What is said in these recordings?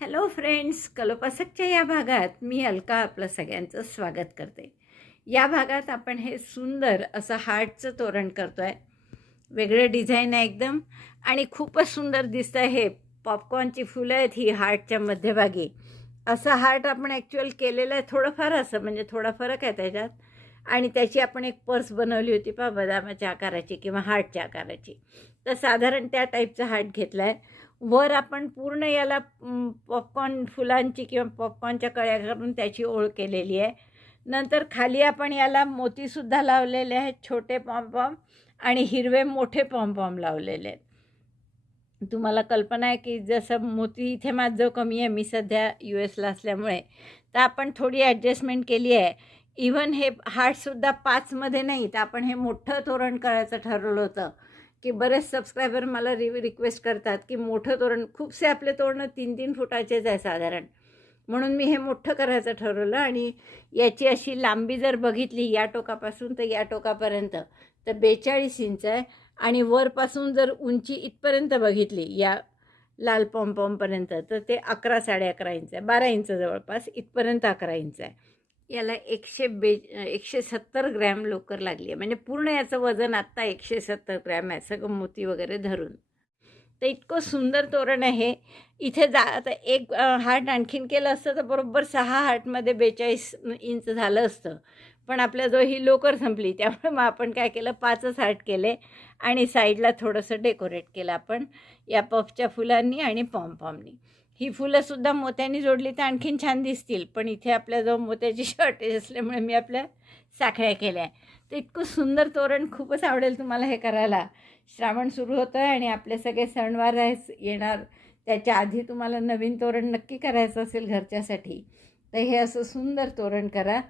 Hello friends, कलोपासकच्या या भागात मी अलका आपलं सगळ्यांचं स्वागत करते. या भागात आपण हे सुंदर असं हार्टचं तोरण करतो आहे. वेगळं डिझाईन आहे एकदम आणि खूपच सुंदर दिसतं आहे. हे पॉपकॉर्नची फुलं आहेत ही हार्टच्या मध्यभागी. असं हार्ट आपण ॲक्च्युअल केलेलं आहे, थोडंफार असं म्हणजे थोडा फरक आहे त्याच्यात. आणि त्याची आपण एक पर्स बनवली होती पहा, बदामाच्या आकाराची किंवा हार्टच्या आकाराची. तर साधारण त्या टाईपचा हार्ट घेतला आहे. वर आपण पूर्ण याला पॉपकॉर्न फुलांची किंवा पॉपकॉर्नच्या कळ्या करून त्याची ओळ केलेली आहे. नंतर खाली आपण याला मोतीसुद्धा लावलेले आहेत, छोटे पॉम्पॉम आणि हिरवे मोठे पॉम्पॉम लावलेले आहेत. तुम्हाला कल्पना आहे की जसं मोती इथे माझं कमी आहे, मी सध्या US ला असल्यामुळे, तर आपण थोडी ॲडजस्टमेंट केली आहे. इव्हन हे हार्टसुद्धा 5मध्ये नाही, तर आपण हे मोठं तोरण करायचं ठरवलं होतं. की बरेच सबस्क्रायबर मला रिक्वेस्ट करतात की मोठं तोरण, खूपसे आपले तोरणं 3-3 फुटाचेच आहे साधारण, म्हणून मी हे मोठं करायचं ठरवलं. आणि याची अशी लांबी जर बघितली या टोकापासून तर या टोकापर्यंत तर 42 इंच आहे. आणि वरपासून जर उंची इथपर्यंत बघितली या लाल पॉम्पॉमपर्यंत तर ते 11-11.5 इंच आहे, 12 इंच जवळपास, इथपर्यंत 11 इंच आहे. याला 170 ग्रॅम लोकर लागली आहे. म्हणजे पूर्ण याचं वजन आत्ता 170 ग्रॅम आहे, सगळं मोती वगैरे धरून. तर इतकं सुंदर तोरण आहे. इथे आता एक हार्ट आणखीन केलं असतं तर बरोबर 6 हार्टमध्ये 42 इंच झालं असतं. पण आपल्याजवळ ही लोकर संपली, त्यामुळे मग आपण काय केलं, 5च हार्ट केले आणि साईडला थोडंसं डेकोरेट केलं आपण या पफच्या फुलांनी आणि पॉम्पॉमनी. ही फुलंसुद्धा मोत्यांनी जोडली तर आणखीन छान दिसतील, पण इथे आपल्याजवळ मोत्याची शॉर्टेज असल्यामुळे मी आपल्या साखळ्या केल्या. तर इतकं सुंदर तोरण, खूपच आवडेल तुम्हाला हे करायला. श्रावण सुरू होतं आहे आणि आपले सगळे सणवार येणार, त्याच्या आधी तुम्हाला नवीन तोरण नक्की करायचं असेल घरच्यासाठी तर हे असं सुंदर तोरण करा.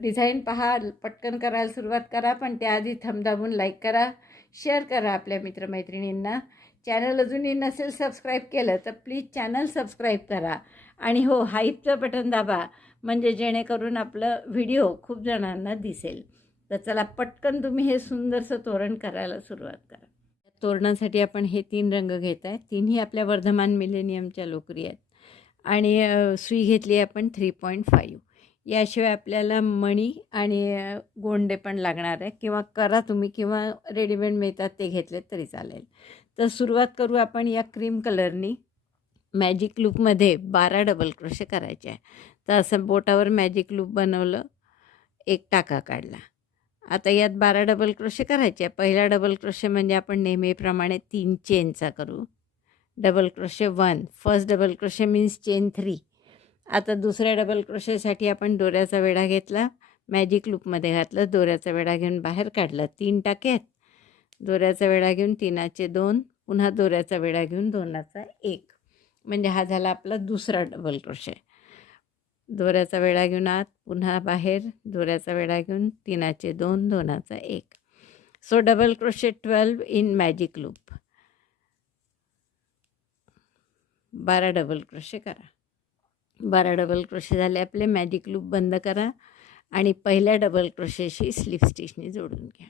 डिझाईन पहा, पटकन करायला सुरुवात करा, पण त्याआधी थंब दाबून लाईक करा, शेअर करा आपल्या मित्रमैत्रिणींना. चॅनल अजूनही नसेल सबस्क्राईब केलं तर प्लीज चॅनल सबस्क्राईब करा. आणि हो, हाईपचं बटन दाबा, म्हणजे जेणेकरून आपलं व्हिडिओ खूप जणांना दिसेल. तर चला, पटकन तुम्ही हे सुंदरसं तोरण करायला सुरुवात करा. तोरणासाठी आपण हे 3 रंग घेत आहे. तिन्ही आपल्या वर्धमान मिलेनियमच्या लोकरी आहेत. आणि सुई घेतली आहे आपण 3.5. याशिवाय आपल्याला मणी आणि गोंडे पण लागणार आहे, किंवा करा तुम्ही, किंवा रेडीमेड मिळतात ते घेतले तरी चालेल. तर सुरुवात करू आपण या क्रीम कलरनी. मॅजिक लूपमध्ये 12 डबल क्रोशे करायचे आहे. तर असं बोटावर मॅजिक लूप बनवलं, एक टाका काढला. आता यात 12 डबल क्रोशे करायचे आहे. पहिला डबल क्रोशे म्हणजे आपण नेहमीप्रमाणे 3 चेनचा करू. Double crochet 1, first double crochet means chain 3. आता दुसऱ्या डबल क्रोशेसाठी आपण दोऱ्याचा वेढा घेतला, मॅजिक लूपमध्ये घातलं, दोऱ्याचा वेढा घेऊन बाहेर काढला, 3 टाके आहेत. दोऱ्याचा वेढा घेऊन 3चे 2, पुन्हा दोऱ्याचा वेढा घेऊन 2चा 1, म्हणजे हा झाला आपला दुसरा डबल क्रोशे. दोऱ्याचा वेढा घेऊन आत, पुन्हा बाहेर, दोऱ्याचा वेढा घेऊन 3चे 2, 2चा 1. So double crochet 12 in magic loop. 12 double crochet करा. 12 डबल क्रोशे झाले आपले. मॅजिक लूप बंद करा आणि पहिल्या डबल क्रोशेशी स्लिप स्टिचने जोडून घ्या.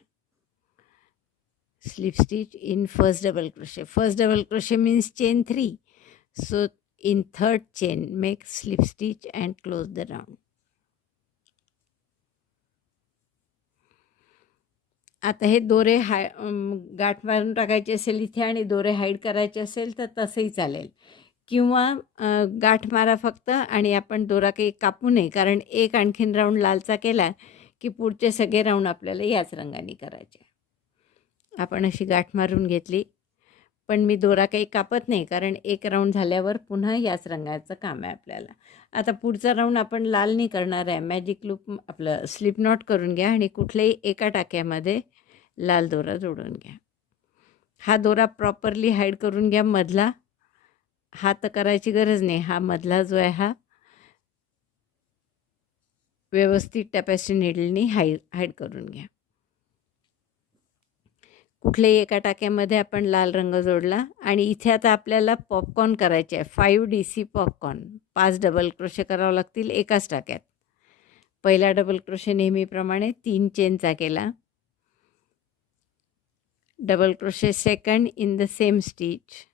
Slip stitch in first double crochet. First double crochet means chain 3. So in third chain make slip stitch and close the round. आता हे दोरे गाठ मारून टाकायचे असेल इथे आणि दोरे हाईड करायचे असेल तर तसंही चालेल, किंवा गाठ मारा फक्त आणि आपण दोरा काही कापू नये, कारण एक आणखीन राऊंड लालचा केला की पुढचे सगळे राऊंड आपल्याला याच रंगाने करायचे. आपण अशी गाठ मारून घेतली, पण मी दोरा काही कापत नाही, कारण एक राऊंड झाल्यावर पुन्हा याच रंगाचं काम आहे आपल्याला. आता पुढचा राऊंड आपण लाल नाही करणार आहे. मॅजिक लूप आपलं स्लिप नॉट करून घ्या आणि कुठल्याही एका टाक्यामध्ये लाल दोरा जोडून घ्या. हा दोरा प्रॉपरली हाईड करून घ्या. मधला हा तर करायची गरज नाही, हा मधला जो आहे हा व्यवस्थित टॅपेस्ट्री नीडलनी हाईड करून घ्या. कुठल्याही एका टाक्यामध्ये आपण लाल रंग जोडला आणि इथे आता आपल्याला पॉपकॉर्न करायचे आहे. 5 DC पॉपकॉर्न. 5 डबल क्रोशे करावं लागतील एकाच टाक्यात. पहिला डबल क्रोशे नेहमीप्रमाणे 3 चेनचा केला. Double crochet second in the same stitch.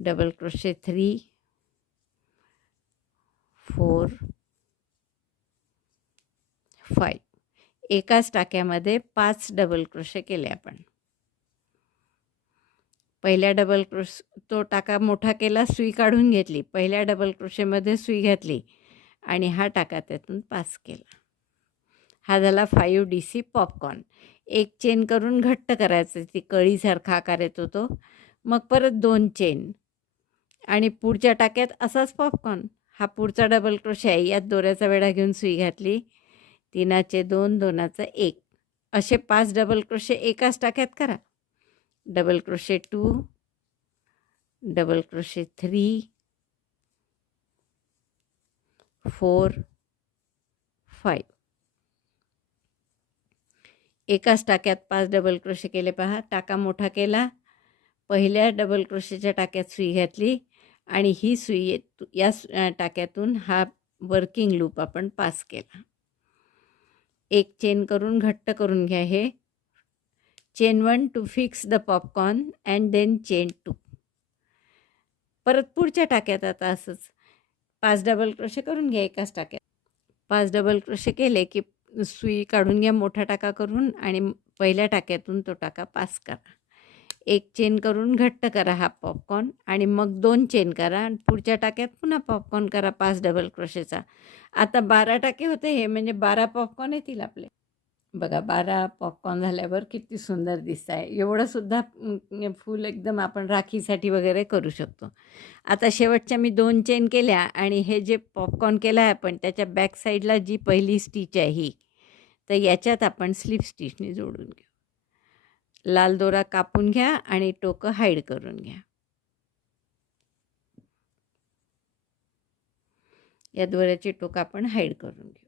Double crochet 3 4 5. एकाच टाक्यामध्ये 5 डबल क्रोशे केले आपण. पहिल्या डबल तो टाका मोठा केला, सुई काढून घेतली, पहिल्या डबल क्रोशेमध्ये सुई घातली आणि हा टाका त्यातून पास केला. हा झाला 5 DC पॉपकॉर्न. एक चेन करून घट्ट करायचं, ती कळीसारखा आकार येतो तो. मग परत 2 चेन आणि पुढच्या टाक्यात असाच पॉपकॉर्न. हा पुढचा डबल क्रोशे आहे. यात दोऱ्याचा वेढा घेऊन सुई घातली, 3चे 2 2चा 1 असे 5 डबल क्रोशे एकाच टाक्यात करा. Double crochet 2 double crochet 3 4 5. एकाच टाक्यात 5 डबल क्रोशे केले पहा. टाका मोठा केला, पहिल्या डबल क्रोशेच्या टाक्यात सुई घातली आणि ही सुई या टाक्यातून हा वर्किंग लूप आपण पास केला. एक चेन करून घट्ट करून घ्या. हे chain 1 to fix the popcorn and then chain 2. परत पुढच्या टाक्यात आता असंच 5 डबल क्रोशे करून घ्या एकाच टाक्यात. 5 डबल क्रोशे केले की सुई काढून घ्या मोठा टाका करून आणि पहिल्या टाक्यातून तो टाका पास करा. एक चेन करून घट्ट करा हा पॉपकॉर्न आणि मग 2 चेन करा आणि पुढच्या टाक्यात पुन्हा पॉपकॉर्न करा 5 डबल क्रोशेचा. आता 12 टाके होते हे, म्हणजे 12 पॉपकॉर्न येतील आपले. बघा 12 पॉपकॉर्न झाल्यावर किती सुंदर दिसत आहे. एवढंसुद्धा फूल एकदम आपण राखीसाठी वगैरे करू शकतो. आता शेवटच्या मी 2 चेन केल्या आणि हे जे पॉपकॉर्न केलं आहे आपण त्याच्या बॅक साईडला जी पहिली स्टिच आहे ही, तर याच्यात आपण स्लिप स्टिचने जोडून घेऊ. लाल दोरा कापून घ्या आणि टोकं हाईड करून घ्या. या दोऱ्याची टोकं आपण हाईड करून घेऊ.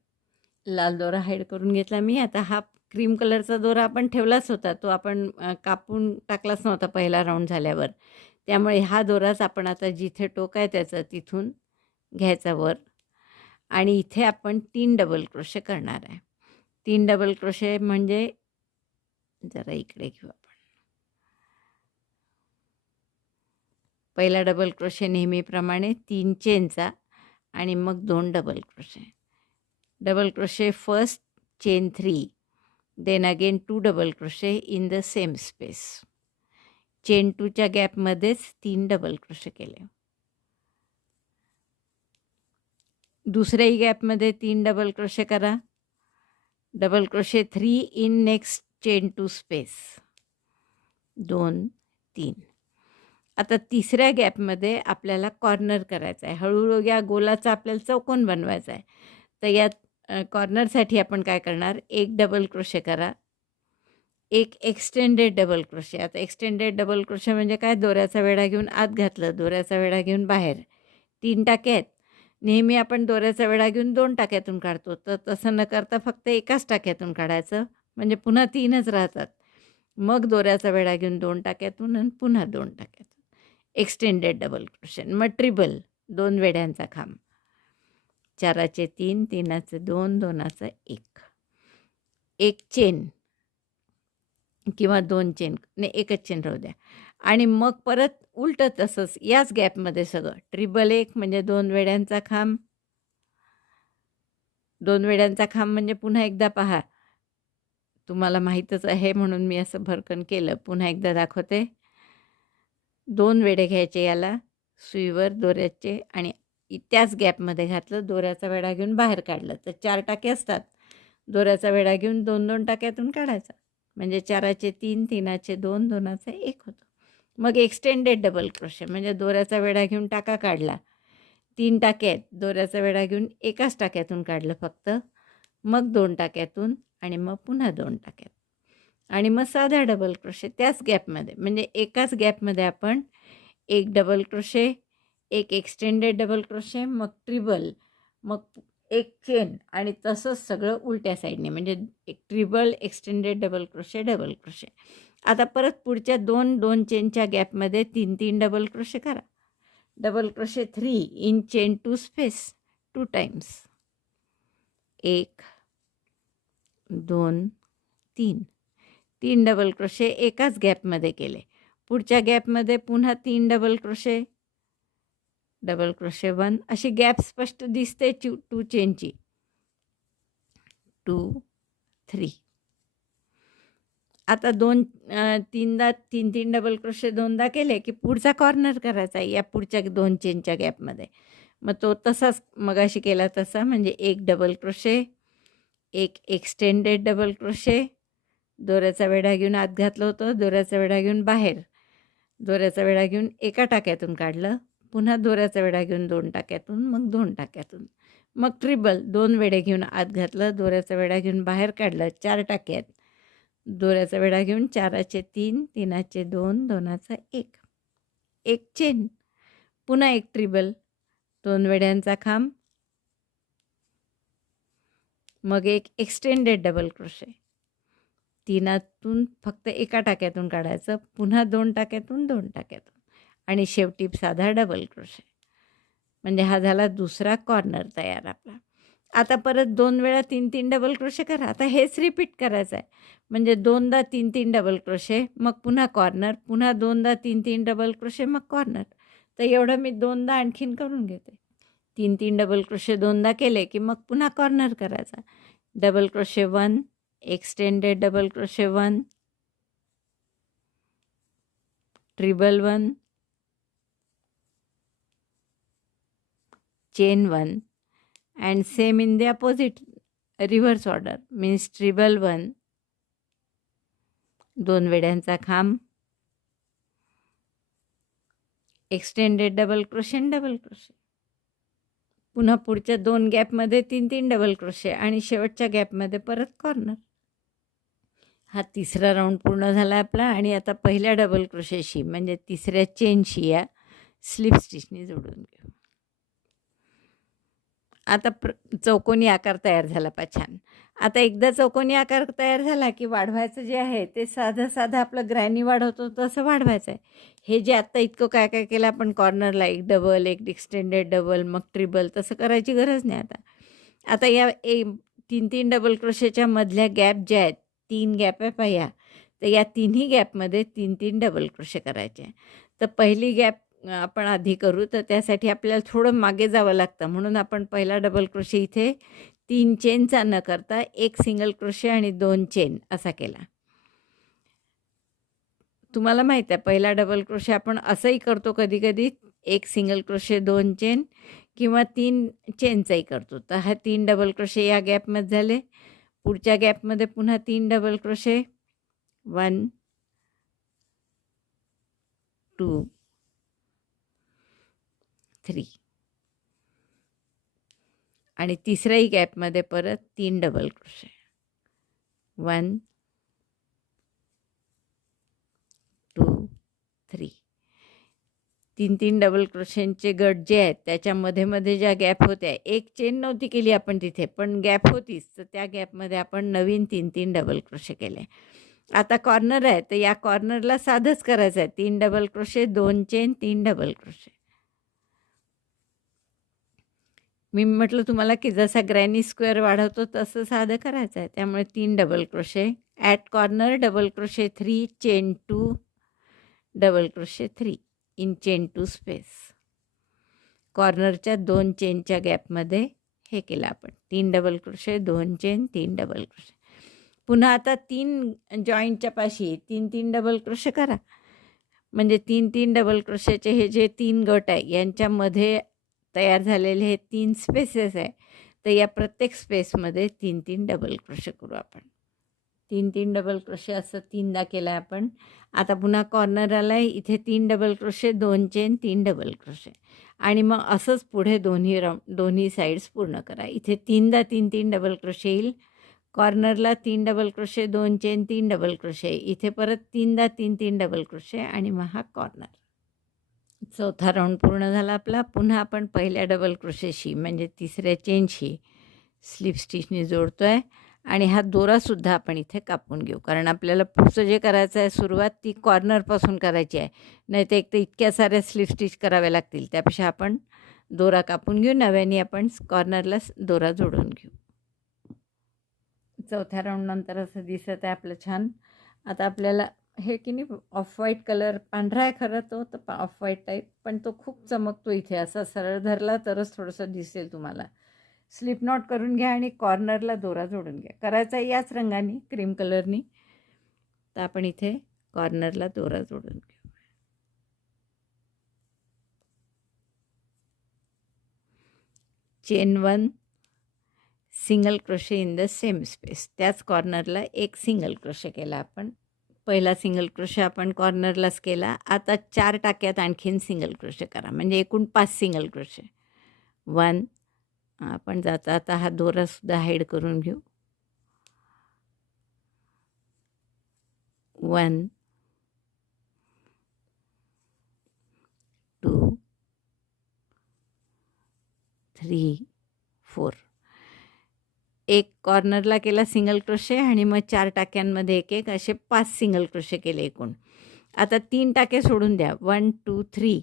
लाल दोरा हाईड करून घेतला मी. आता हा क्रीम कलरचा दोरा आपण ठेवलाच होता, तो आपण कापून टाकलाच नव्हता पहिला राऊंड झाल्यावर. त्यामुळे हा दोराच आपण आता जिथे टोक आहे त्याचं तिथून घ्यायचा वर आणि इथे आपण 3 डबल क्रोशे करणार आहे. 3 डबल क्रोशे म्हणजे जरा इकडे घेऊ आपण. पहिला डबल क्रोशे नेहमीप्रमाणे 3 चेनचा आणि मग 2 double crochet. Double crochet first, chain 3, then again 2 double crochet in the same space. Chain 2च्या गॅपमध्येच 3 डबल क्रोशे केले. दुसऱ्याही गॅपमध्ये 3 डबल क्रोशे करा. Double crochet 3 in next chain 2 space. 2 3. आता तिसऱ्या गॅपमध्ये आपल्याला कॉर्नर करायचा आहे. हळूहळू या गोलाचा आपल्याला चौकोन बनवायचा आहे. तर यात कॉर्नरसाठी आपण काय करणार, एक डबल क्रोशे करा, एक एक्सटेंडेड डबल क्रोशे. आता एक्सटेंडेड डबल क्रोशे म्हणजे काय, दोऱ्याचा वेढा घेऊन आत घातलं, दोऱ्याचा वेढा घेऊन बाहेर. 3 टाके आहेत. नेहमी आपण दोऱ्याचा वेढा घेऊन 2 टाक्यातून काढतो, तर तसं न करता फक्त एकाच टाक्यातून काढायचं, म्हणजे पुन्हा 3च राहतात. मग दोऱ्याचा वेढा घेऊन 2 टाक्यातून आणि पुन्हा 2 टाक्यातून. Extended double crochet. मग ट्रिबल 2 वेढ्यांचा खांब. 4चे 3 3चे 2 2चा 1. एक चेन किंवा 2 चेन, नाही एकच चेन राहू द्या. आणि मग परत उलटं तसंच याच गॅपमध्ये सगळं. ट्रिबल 1 म्हणजे 2 वेढ्यांचा खांब. 2 वेढ्यांचा खांब म्हणजे पुन्हा एकदा पहा, तुम्हाला माहीतच आहे म्हणून मी असं भरकन केलं. पुन्हा एकदा दाखवते. 2 वेढे घ्यायचे याला सुईवर दोऱ्याचे आणि त्याच गॅपमध्ये घातलं, दोऱ्याचा वेढा घेऊन बाहेर काढलं. तर 4 टाके असतात. दोऱ्याचा वेढा घेऊन 2 टाक्यातून काढायचा, म्हणजे 4चे 3 3चे 2 2चा 1 होतो. मग एक्सटेंडेड डबल क्रोशे म्हणजे दोऱ्याचा वेढा घेऊन टाका काढला, 3 टाके आहेत, दोऱ्याचा वेढा घेऊन एकाच टाक्यातून काढलं फक्त, मग 2 टाक्यातून आणि मग पुन्हा 2 टाक्यात आणि मग साधा डबल क्रोशे त्याच गॅपमध्ये. म्हणजे एकाच गॅपमध्ये आपण एक डबल क्रोशे, एक एक्सटेंडेड डबल क्रोशे, मग ट्रिबल, मग एक चेन आणि तसंच सगळं उलट्या साईडने, म्हणजे एक treble, extended double crochet, double crochet. आता परत पुढच्या 2 चेनच्या गॅपमध्ये 3 3 डबल क्रोशे करा. Double crochet 3 in chain 2 space 2 times. 1 2 3. 3 double crochet एकाच गॅपमध्ये केले. पुढच्या गॅपमध्ये पुन्हा 3 डबल क्रोशे डबल क्रोशे 1 अशी गॅप स्पष्ट दिसते 2 चेनची. 2 3 आता तीनदा 3 डबल क्रोशे दोनदा केले की पुढचा कॉर्नर करायचा आहे या पुढच्या 2 चेनच्या गॅपमध्ये. मग तो तसाच मगाशी केला तसा, म्हणजे एक डबल क्रोशे, एक एक्सटेंडेड डबल क्रोशे, दोऱ्याचा वेढा घेऊन आत घातलं होतं, दोऱ्याचा वेढा घेऊन बाहेर, दोऱ्याचा वेढा घेऊन एका टाक्यातून काढलं, पुन्हा दोऱ्याचा वेढा घेऊन 2 टाक्यातून, मग 2 टाक्यातून, मग ट्रिबल 2 वेढे घेऊन आत घातलं, दोऱ्याचा वेढा घेऊन बाहेर काढलं 4 टाक्यात, दोऱ्याचा वेढा घेऊन 4चे 3, 3चे 2, 2चा 1, एक चेन, पुन्हा एक ट्रिबल, 2 वेढ्यांचा खांब, मग एक एक्सटेंडेड डबल क्रोशे, 3तून फक्त एका टाक्यातून काढायचं, पुन्हा 2 टाक्यातून 2 टाक्यातून, आणि शेवटी साधा डबल क्रोशे. म्हणजे हा झाला दुसरा कॉर्नर तयार आपला. आता परत 2 वेळा 3 डबल क्रोशे करा. आता हेच रिपीट करायचं आहे. म्हणजे 2दा 3 डबल क्रोशे, मग पुन्हा कॉर्नर, पुन्हा 2दा 3 डबल क्रोशे, मग कॉर्नर. तर एवढं मी 2दा आणखीन करून घेते. 3 डबल क्रोशे 2दा केले की मग पुन्हा कॉर्नर करायचा. Double crochet 1, extended double crochet 1, ट्रिबल 1, chain 1, and same in the opposite reverse order, means ट्रिबल 1, 2 वेढ्यांचा खांब, एक्सटेंडेड डबल क्रोशे आणि डबल क्रोशे, पुन्हा पुढच्या 2 गॅपमध्ये 3 डबल क्रोशे, आणि शेवटच्या गॅपमध्ये परत कॉर्नर. हा तिसरा राऊंड पूर्ण झाला आपला. आणि आता पहिल्या डबल क्रोशेशी म्हणजे तिसऱ्या चेनशी या स्लिप स्टिचने जोडून घेऊ. आता चौकोनी आकार तयार झाला पहा छान. आता एकदा चौकोनी आकार तयार झाला की वाढवायचं जे आहे ते साधं आपलं ग्रॅनी वाढवतो तसं वाढवायचं आहे. हे जे आत्ता इतकं काय काय केलं आपण कॉर्नरला, एक डबल, एक एक्सटेंडेड डबल, मग ट्रिबल, तसं करायची गरज नाही आता. आता या 3 डबल क्रोशेच्या मधल्या गॅप ज्या आहेत, 3 गॅप आहे पाह्या, तर या तिन्ही गॅपमध्ये 3 डबल क्रोशे करायचे आहे. तर पहिली गॅप आपण आधी करू, तर त्यासाठी आपल्याला थोडं मागे जावं लागतं. म्हणून आपण पहिला डबल क्रोशे इथे 3 चेनचा न करता 1 सिंगल क्रोशे आणि 2 चेन असा केला. तुम्हाला माहीत आहे पहिला डबल क्रोशे आपण असंही करतो कधी-कधी, 1 सिंगल क्रोशे 2 चेन किंवा 3 चेनचाही करतो. तर हा 3 डबल क्रोशे या गॅपमध्ये झाले. पुढच्या गॅपमध्ये पुन्हा 3 डबल क्रोशे, 1 2 3, आणि तिसऱ्याही गॅपमध्ये परत 3 डबल क्रोशे, 1 2 3. 3 डबल क्रोशेंचे गट जे आहेत त्याच्यामध्ये मध्ये ज्या गॅप होत्या, एक चेन नव्हती केली आपण तिथे, पण गॅप होतीच, तर त्या गॅपमध्ये आपण नवीन 3 डबल क्रोशे केले. आता कॉर्नर आहे, तर या कॉर्नरला साधंच करायचं आहे. 3 double crochet, 2 chain, 3 double crochet. मी म्हटलं तुम्हाला की जसा ग्रॅनी स्क्वेअर वाढवतो तसं साधं करायचं आहे. त्यामुळे 3 double crochet, at corner double crochet 3, chain 2, double crochet 3 in chain 2 space. कॉर्नरच्या 2 चेनच्या गॅपमध्ये हे केलं आपण. 3 double crochet, 2 chain, 3 double crochet. पुन्हा आता 3 जॉईंटच्या पाशी 3 डबल क्रोशे करा. म्हणजे 3 डबल क्रोशेचे हे जे 3 गट आहे यांच्यामध्ये तयार झालेले हे 3 स्पेसेस आहे. तर या प्रत्येक स्पेसमध्ये 3 डबल क्रोशे करू आपण. 3 डबल क्रोशे असं 3दा केलं आहे आपण. आता पुन्हा कॉर्नर आला आहे, इथे 3 double crochet, 2 chain, 3 double crochet, आणि मग असंच पुढे दोन्ही साईड्स पूर्ण करा. इथे 3दा 3 डबल क्रोशे येईल. कॉर्नरला 3 double crochet, 2 chain, 3 double crochet, इथे परत 3दा 3 डबल क्रोशे, आणि मग हा कॉर्नर. चौथा राऊंड पूर्ण झाला आपला. पुन्हा आपण पहिल्या डबल क्रोशेशी म्हणजे तिसऱ्या चेनशी स्लिप स्टिचने जोडतो आहे, आणि हा दोरासुद्धा आपण इथे कापून घेऊ. कारण आपल्याला पुढचं जे करायचं आहे सुरुवात ती कॉर्नरपासून करायची आहे. नाही तर एक तर इतक्या साऱ्या स्लिप स्टिच कराव्या लागतील. त्यापेक्षा आपण दोरा कापून घेऊ. नव्याने आपण कॉर्नरला दोरा जोडून घेऊ. चौथ्या राऊंडनंतर असं दिसत आहे आपलं छान. आता आपल्याला हे की नाही ऑफ व्हाईट कलर, पांढरा आहे खरं तो, तर ऑफ व्हाईट टाईप, पण तो खूप चमकतो इथे. असा सरळ धरला तरच थोडंसं दिसेल तुम्हाला. स्लिप नॉट करून घ्या आणि कॉर्नरला दोरा जोडून घ्या. करायचा याच रंगाने, क्रीम कलरनी. तर आपण इथे कॉर्नरला दोरा जोडून घेऊ. Chain 1, single crochet in the same space. त्याच कॉर्नरला एक सिंगल क्रोशे केला आपण. पहिला सिंगल क्रोशे आपण कॉर्नरलाच केला. आता 4 टाक्यात आणखीन सिंगल क्रोशे करा, म्हणजे एकूण 5 सिंगल क्रोशे. 1, आपण जाता आता हा दोरासुद्धा हाईड करून घेऊ. 1, 2, 3, 4. एक कॉर्नरला केला सिंगल क्रोशे आणि मग 4 टाक्यांमध्ये एक एक असे 5 सिंगल क्रोशे केले एकूण. आता 3 टाके सोडून द्या. 1, 2, 3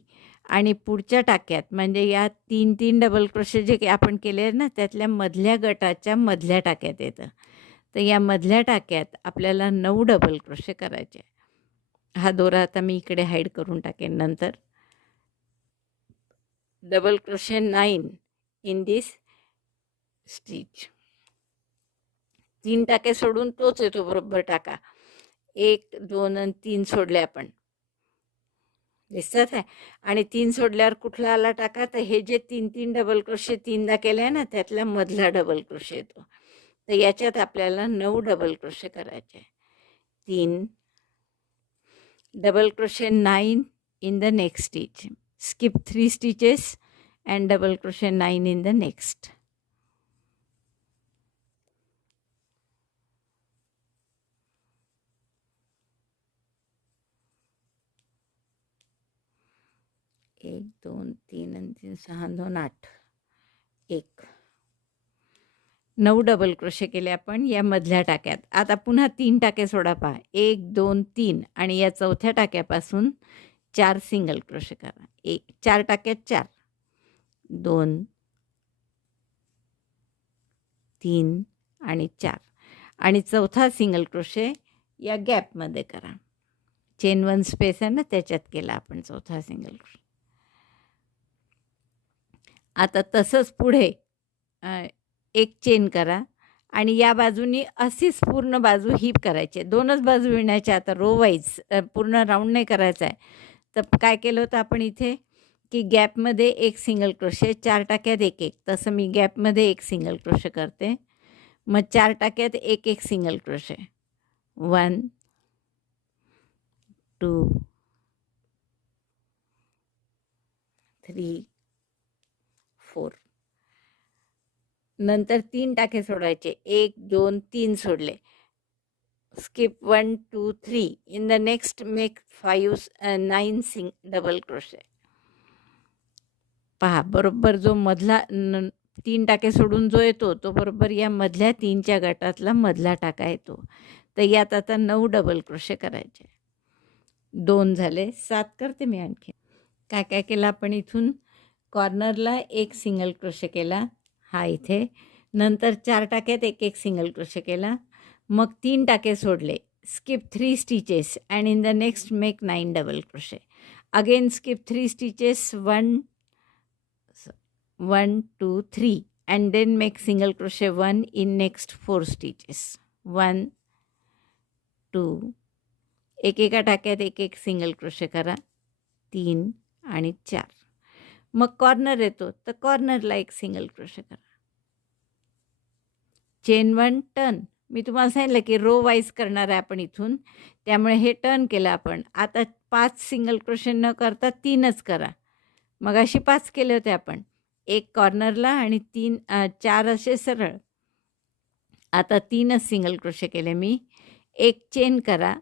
आणि पुढच्या टाक्यात म्हणजे या 3 डबल क्रोशे जे आपण केले ना, त्यातल्या मधल्या गटाच्या मधल्या टाक्यात येतं. तर या मधल्या टाक्यात आपल्याला 9 डबल क्रोशे करायचे. हा दोरा आता मी इकडे हाईड करून टाकेन नंतर. Double crochet 9 in this stitch. 3 टाके सोडून तोच येतो बरोबर टाका. 1, 2 आणि 3 सोडले आपण. दिसतात आहे. आणि 3 सोडल्यावर कुठला आला टाका, तर हे जे 3 डबल क्रोशे 3दा केले आहे ना, त्यातला मधला डबल क्रोशे येतो. तर याच्यात आपल्याला 9 डबल क्रोशे करायचे. 3 double crochet 9 in the next stitch. Skip 3 stitches and double crochet 9 in the next. एक 2 3 आणि 3 6 2 8 1 9 डबल क्रोशे केले आपण या मधल्या टाक्यात. आता पुन्हा 3 टाके सोडा पहा. 1 2 3 आणि या चौथ्या टाक्यापासून 4 सिंगल क्रोशे करा. 4 टाक्यात 4, 2 3 आणि 4 आणि चौथा सिंगल क्रोशे या गॅपमध्ये करा. चेन 1 स्पेस आहे ना, त्याच्यात केला आपण चौथा सिंगल क्रोशे. आता तसंच पुढे एक चेन करा आणि या बाजूनी अशीच पूर्ण बाजू ही करायची. 2च बाजू विणायच्या आता रो वाईज, पूर्ण राऊंड नाही करायचा आहे. तर काय केलं होतं आपण इथे की गॅपमध्ये एक सिंगल क्रोशे, 4 टाक्यात एक एक. तसं मी गॅपमध्ये एक सिंगल क्रोशे करते. मग 4 टाक्यात एक एक सिंगल क्रोशे. 1 2 3 4. नंतर 3 टाके सोडायचे. 1 2 3 सोडले. Skip 1 2 3. In the next make 5 9 double crochet. पहा बरोबर जो मधला 3 टाके सोडून जो येतो तो बरोबर या मधल्या 3च्या गटातला मधला टाका येतो. तर यात आता 9 डबल क्रोशे करायचे. 2 झाले, 7 करते मी आणखी. काय काय केलं आपण इथून कॉर्नरला एक सिंगल क्रोशे केला, हा इथे. नंतर 4 टाक्यात एक एक सिंगल क्रोशे केला. मग 3 टाके सोडले. Skip 3 stitches and in the next make 9 double crochet. Again skip 3 stitches, 1 2 3 and then make single crochet 1 in next 4 stitches. 1 2 एकेका टाक्यात एक एक सिंगल क्रोशे करा. 3 आणि 4. मग कॉर्नर येतो तर कॉर्नरला एक सिंगल क्रोशे करा. Chain 1 turn. मी तुम्हाला सांगितलं की रो वाईज करणार आहे आपण इथून, त्यामुळे हे टर्न केलं आपण. आता 5 सिंगल क्रोशे न करता 3च करा. मग अशी 5 केले होते आपण, एक कॉर्नरला आणि 4 असे सरळ. आता 3च सिंगल क्रोशे केले मी. एक चेन करा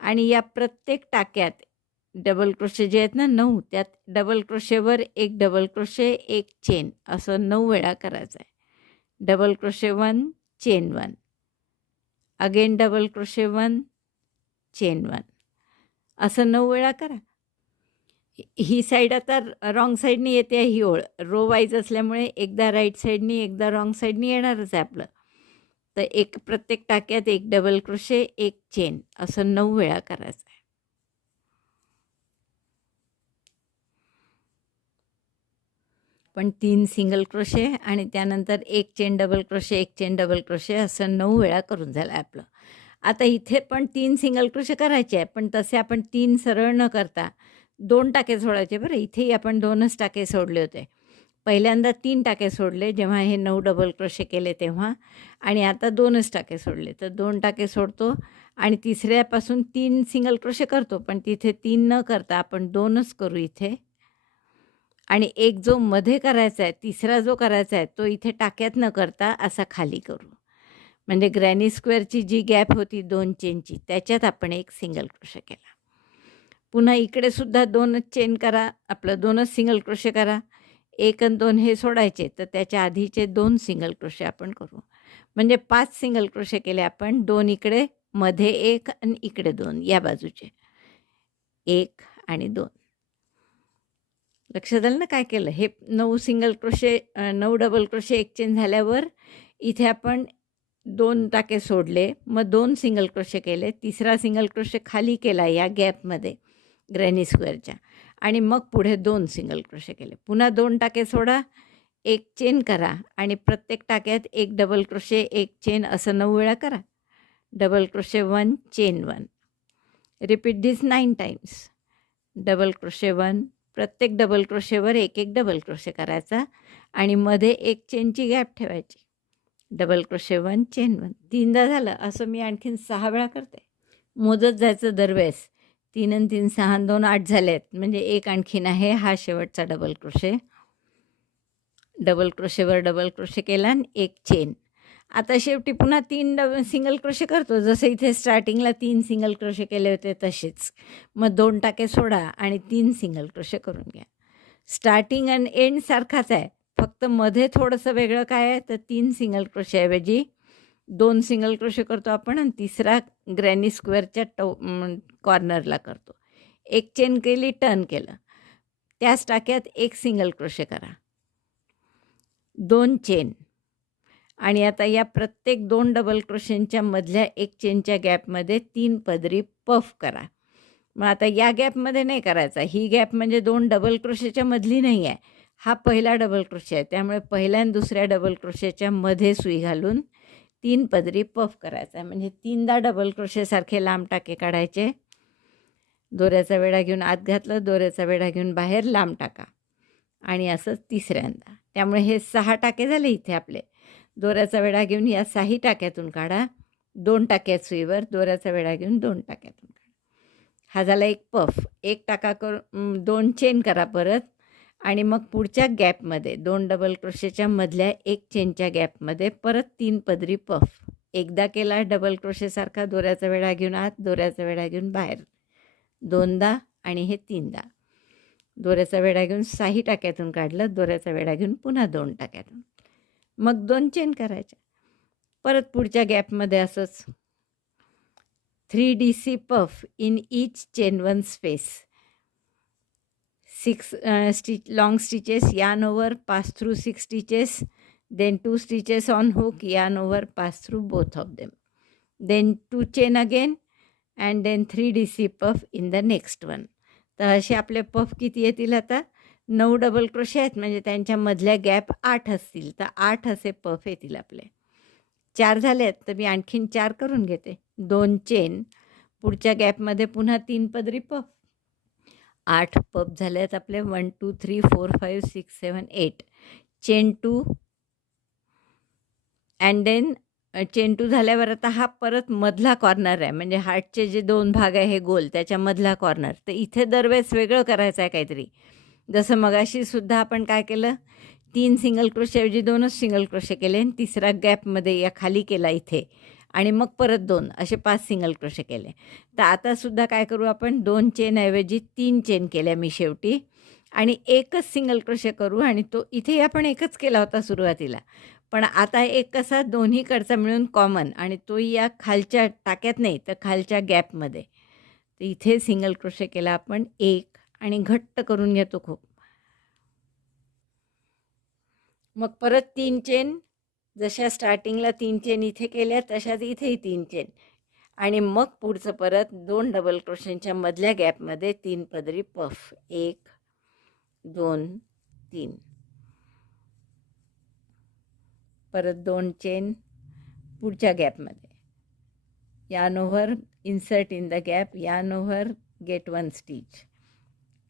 आणि या प्रत्येक टाक्यात डबल क्रोशे जे आहेत ना 9, त्यात डबल क्रोशेवर एक डबल क्रोशे, एक चेन, असं 9 वेळा करायचं आहे. Double crochet 1 chain 1, again double crochet 1 chain 1, असं 9 वेळा करा. ही साईड आता रॉंग साईडनी येते ही ओळ. रो वाईज असल्यामुळे एकदा राईट साईडनी एकदा रॉंग साईडनी येणारच आहे आपलं. तर एक प्रत्येक टाक्यात एक डबल क्रोशे, एक चेन, असं 9 वेळा करायचं आहे. आपण 3 सिंगल क्रोशे आणि त्यानंतर 1 chain double crochet, 1 chain double crochet असं 9 वेळा करून झालं आहे आपलं. आता इथे पण 3 सिंगल क्रोशे करायचे आहे, पण तसे आपण 3 सरळ न करता 2 टाके सोडायचे बरं. इथेही आपण 2च टाके सोडले होते. पहिल्यांदा 3 टाके सोडले जेव्हा हे 9 डबल क्रोशे केले तेव्हा, आणि आता 2च टाके सोडले. तर 2 टाके सोडतो आणि तिसऱ्यापासून 3 सिंगल क्रोशे करतो, पण तिथे 3 न करता आपण 2च करू इथे. आणि एक जो मध्ये करायचा आहे, तिसरा जो करायचा आहे, तो इथे टाक्यात न करता असा खाली करू. म्हणजे ग्रॅनी स्क्वेअरची जी गॅप होती 2 चेनची, त्याच्यात आपण एक सिंगल क्रोशे केला. पुन्हा इकडे सुद्धा 2च चेन करा, आपलं 2च सिंगल क्रोशे करा. 1 आणि 2 हे सोडायचे, तर त्याच्या आधीचे 2 सिंगल क्रोशे आपण करू. म्हणजे 5 सिंगल क्रोशे केले आपण. 2 इकडे, मध्ये 1 आणि इकडे 2 या बाजूचे. 1 आणि 2. लक्षात आलं ना काय केलं? हे 9 single crochet 9 double crochet 1 chain झाल्यावर इथे आपण 2 टाके सोडले, मग 2 सिंगल क्रोशे केले, तिसरा सिंगल क्रोशे खाली केला या गॅपमध्ये ग्रॅनी स्क्वेअरच्या, आणि मग पुढे 2 सिंगल क्रोशे केले. पुन्हा 2 टाके सोडा, 1 चेन करा आणि प्रत्येक टाक्यात 1 डबल क्रोशे 1 चेन असं 9 वेळा करा. Double crochet 1 chain 1. रिपीट दिस 9 टाइम्स. डबल क्रोशे 1, प्रत्येक डबल क्रोशेवर 1 डबल क्रोशे करायचा आणि मध्ये 1 चेनची गॅप ठेवायची. Double crochet 1 chain 1. 3दा झालं. असं मी आणखीन 6 वेळा करते. मोजत जायचं दरवेळेस. 3 आणि 3 6 आणि 2 8 झाले आहेत. म्हणजे 1 आणखीन आहे, हा शेवटचा डबल क्रोशे. डबल क्रोशेवर डबल क्रोशे केला आणि 1 चेन. आता शेवटी पुन्हा 3 सिंगल क्रोशे करतो. जसं इथे स्टार्टिंगला 3 सिंगल क्रोशे केले होते तसेच. मग 2 टाके सोडा आणि 3 सिंगल क्रोशे करून घ्या. स्टार्टिंग आणि एंड सारखाच आहे, फक्त मध्ये थोडंसं वेगळं काय आहे, तर 3 सिंगल क्रोशेऐवजी 2 सिंगल क्रोशे करतो आपण आणि तिसरा ग्रॅनी स्क्वेअरच्या कॉर्नरला करतो. 1 चेन केली, टर्न केलं, त्याच टाक्यात 1 सिंगल क्रोशे करा, 2 चेन, आणि आता या प्रत्येक 2 डबल क्रोशेंच्या मधल्या 1 चेनच्या गॅपमध्ये 3 पदरी पफ करा. मग आता या गॅपमध्ये नाही करायचा. ही गॅप म्हणजे 2 डबल क्रोशेच्या मधली नाही आहे, हा पहिला डबल क्रोशे आहे. त्यामुळे पहिल्या आणि दुसऱ्या डबल क्रोशेच्या मध्ये सुई घालून 3 पदरी पफ करायचा आहे. म्हणजे 3दा डबल क्रोशेसारखे लांब टाके काढायचे. दोऱ्याचा वेढा घेऊन आत घातलं, दोऱ्याचा वेढा घेऊन बाहेर लांब टाका, आणि असंच तिसऱ्यांदा. त्यामुळे हे 6 टाके झाले इथे आपले. दोऱ्याचा वेढा घेऊन या 6 टाक्यातून काढा. 2 टाक्यात सुईवर दोऱ्याचा वेढा घेऊन 2 टाक्यातून काढा. हा झाला एक पफ. 1 टाका करून 2 चेन करा परत, आणि मग पुढच्या गॅपमध्ये 2 डबल क्रोशेच्या मधल्या 1 चेनच्या गॅपमध्ये परत 3 पदरी पफ. एकदा केला डबल क्रोशेसारखा, दोऱ्याचा वेढा घेऊन आत, दोऱ्याचा वेढा घेऊन बाहेर, 2दा, आणि हे 3दा. दोऱ्याचा वेढा घेऊन 6 टाक्यातून काढलं, दोऱ्याचा वेढा घेऊन पुन्हा 2 टाक्यातून, मग 2 चेन करायच्या. परत पुढच्या गॅपमध्ये असंच 3DC puff in each chain 1 space. 6 long stitches, yarn over, pass through 6 stitches, then 2 stitches on hook, yarn over, pass through both of them, then 2 chain again, and then 3DC puff in the next one. तर असे आपले puff किती येतील आता? 9 double crochet आहेत, म्हणजे त्यांच्या मधल्या गॅप 8 असतील, तर 8 असे पफ येतील आपले. 4 झाले आहेत, तर मी आणखीन 4 करून घेते. 2 चेन, पुढच्या गॅपमध्ये पुन्हा 3 पदरी पफ. 8 पफ झाले आहेत आपले. 1 2 3 4 5 6 7 8. चेन 2, अँड देन चेन 2 झाल्यावर आता हा परत मधला कॉर्नर आहे, म्हणजे हार्टचे जे 2 भाग आहे हे गोल, त्याच्या मधला कॉर्नर. तर इथे दरवेळेस वेगळं करायचं आहे काहीतरी. जसं मगाशी सुद्धा आपण काय केलं, 3 सिंगल क्रोशेऐवजी 2च सिंगल क्रोशे केले, आणि तिसरा गॅपमध्ये या खाली केला इथे, आणि मग परत 2, असे 5 सिंगल क्रोशे केले. तर आता सुद्धा काय करू आपण, 2 चेनऐवजी 3 चेन केल्या मी शेवटी, आणि 1च सिंगल क्रोशे करू. आणि तो इथे आपण 1च केला होता सुरुवातीला, पण आता एक कसा दोन्हीकडचा मिळून कॉमन, आणि तो या खालच्या टाक्यात नाही तर खालच्या गॅपमध्ये. तर इथे सिंगल क्रोशे केला आपण 1, आणि घट्ट करून घेतो खूप. मग परत 3 चेन, जशा स्टार्टिंगला 3 चेन इथे केल्या तशाच इथेही 3 चेन, आणि मग पुढचं परत 2 डबल क्रोशेंच्या मधल्या गॅपमध्ये 3 पदरी पफ. 1 2 3. परत 2 चेन पुढच्या गॅपमध्ये, yarn over, insert in the gap, yarn over, get 1 stitch,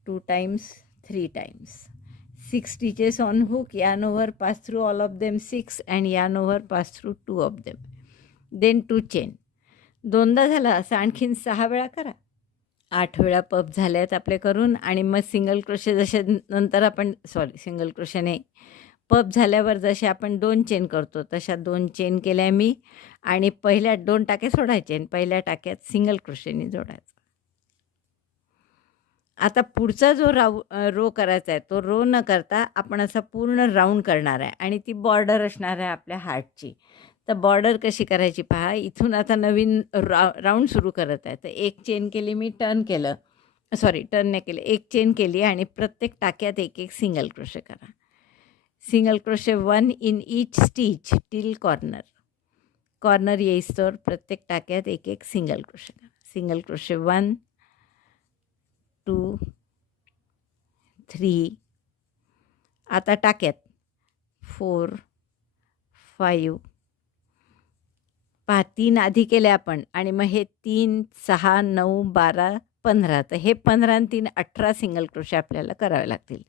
2 times, 3 times, 6 stitches on hook, yarn over, pass through all of them 6 and yarn over, pass through 2 of them, then 2 chain. दोनदा झाला असं आणखीन 6 वेळा करा. 8 वेळा puff झाल्यात आपले करून. आणि मग सिंगल क्रोशे जसे नंतर आपण सिंगल क्रोशे नाही, पफ झाल्यावर जसे आपण 2 चेन करतो तशा 2 चेन केल्या मी. आणि पहिल्या 2 टाके सोडायचे आणि पहिल्या टाक्यात सिंगल क्रोशेने जोडायचं. आता पुढचा जो रो करायचा आहे तो रो न करता आपण असा पूर्ण राऊंड करणार आहे आणि ती बॉर्डर असणार आहे आपल्या हार्टची. तर बॉर्डर कशी करायची पहा. इथून आता नवीन राऊंड सुरू करत आहे. तर 1 चेन केली मी, टर्न केलं, टर्न नाही केलं, 1 चेन केली आणि प्रत्येक टाक्यात एक सिंगल क्रोशे करा. Single crochet 1 in each stitch till corner. Corner येईस्तोवर प्रत्येक टाक्यात एक सिंगल क्रोशे करा. Single crochet 1, 2, 3. आता टाक्यात 4, 5. पहा 3 आधी केले आपण आणि मग हे 3, 6, 9, 12, 15. तर हे 15 आणि 3 18 सिंगल क्रोशे आपल्याला करावे लागतील.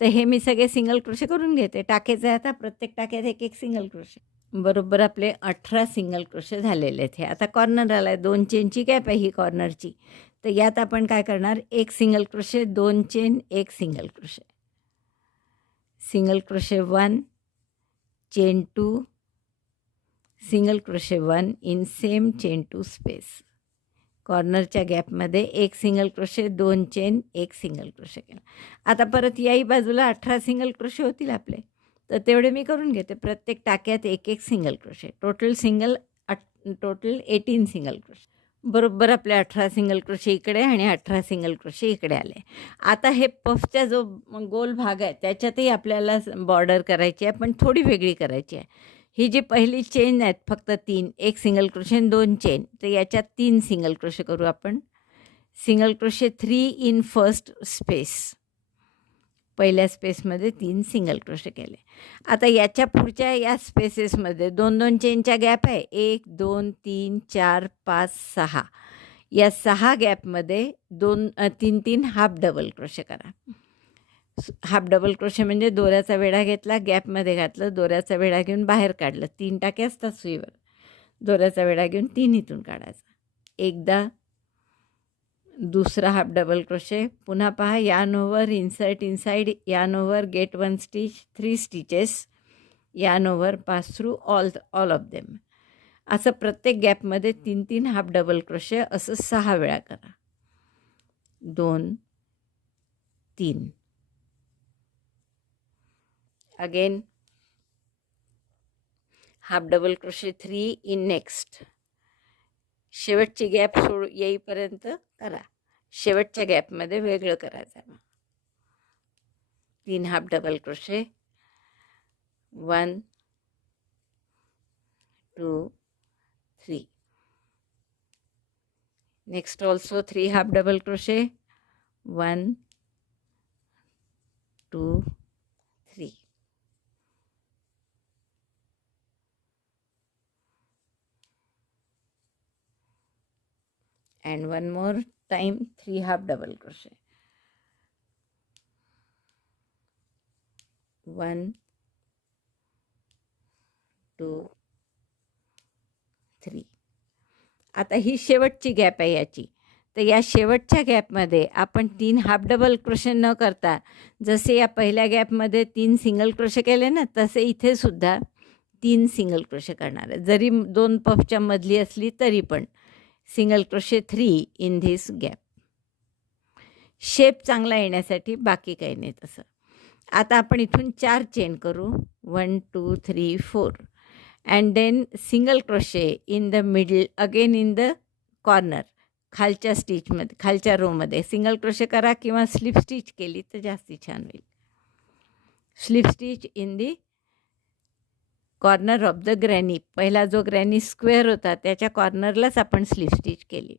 तर हे मी सगळे सिंगल क्रोशे करून घेते. टाकेचे आता प्रत्येक टाक्यात एक सिंगल क्रोशे. बरोबर आपले 18 सिंगल क्रोशे झालेले आहेत. हे आता कॉर्नर आला आहे. 2 चेनची गॅप आहे ही कॉर्नरची. तर यात आपण काय करणार, 1 single crochet, 2 chain, 1 single crochet. Single crochet 1, chain 2, single crochet 1 in same chain 2 space. कॉर्नरच्या गॅपमध्ये 1 single crochet, 2 chain, 1 single crochet केला. आता परत याही बाजूला 18 सिंगल क्रोशे होतील आपले. तर तेवढे मी करून घेते. प्रत्येक टाक्यात एक single crochet. Total 18 single crochet. बरोबर आपले 18 सिंगल क्रोशे इकडे आणि 18 सिंगल क्रोशे इकडे आले. आता हे पफचा जो गोल भाग आहे त्याच्यातही आपल्याला बॉर्डर करायची आहे, पण थोडी वेगळी करायची आहे. ही जी पहिली चेन आहेत फक्त 3, 1 सिंगल क्रोशे आणि 2 चेन. तर याच्यात 3 सिंगल क्रोशे करू आपण. Single crochet 3 in first space. पहिल्या स्पेसमध्ये 3 सिंगल क्रोशे केले. आता याच्या पुढच्या या स्पेसेसमध्ये 2-2 चेनच्या गॅप आहे. 1, 2, 3, 4, 5, 6. या 6 गॅपमध्ये 3-3 हाफ डबल क्रोशे करा. हाफ डबल क्रोशे म्हणजे दोऱ्याचा वेढा घेतला, गॅपमध्ये घातलं, दोऱ्याचा वेढा घेऊन बाहेर काढलं. 3 टाके असतात सुईवर. दोऱ्याचा वेढा घेऊन 3 इथून काढायचा. एकदा, दुसरा हाफ डबल क्रोशे. पुन्हा पहा, yarn over, insert inside, yarn over, get 1 stitch, 3 stitches, yarn over, pass through all of them. असं प्रत्येक गॅपमध्ये 3-3 हाफ डबल क्रोशे असं 6 वेळा करा. 2, 3. Again half double crochet 3 in next. शेवटची गॅप येईपर्यंत करा. शेवटच्या गॅपमध्ये वेगळं करायचं आहे. 3 half double crochet. 1, 2, 3. Next also 3 half double crochet. 1, 2, 3. And one more time 3 half double crochet. 1, 2, 3. आता ही शेवटची गॅप आहे याची. तर या शेवटच्या गॅपमध्ये आपण 3 हाफ डबल क्रोशे न करता, जसे या पहिल्या गॅपमध्ये 3 सिंगल क्रोशे केले ना, तसे इथे सुद्धा 3 सिंगल क्रोशे करणार आहे. जरी 2 पफच्या मधली असली तरी पण single crochet 3 in this gap. Shape चांगला येण्यासाठी, बाकी काही नाही तसं. आता आपण इथून 4 चेन करू. 1, 2, 3, 4. And then single crochet in the middle, again in the corner. खालच्या स्टिचमध्ये, खालच्या रोमध्ये सिंगल क्रोशे करा किंवा स्लिप स्टिच केली तर जास्ती छान होईल. Slip stitch in the corner of the granny. पहिला जो ग्रॅनी स्क्वेअर होता त्याच्या कॉर्नरलाच आपण स्लिप स्टिच केली.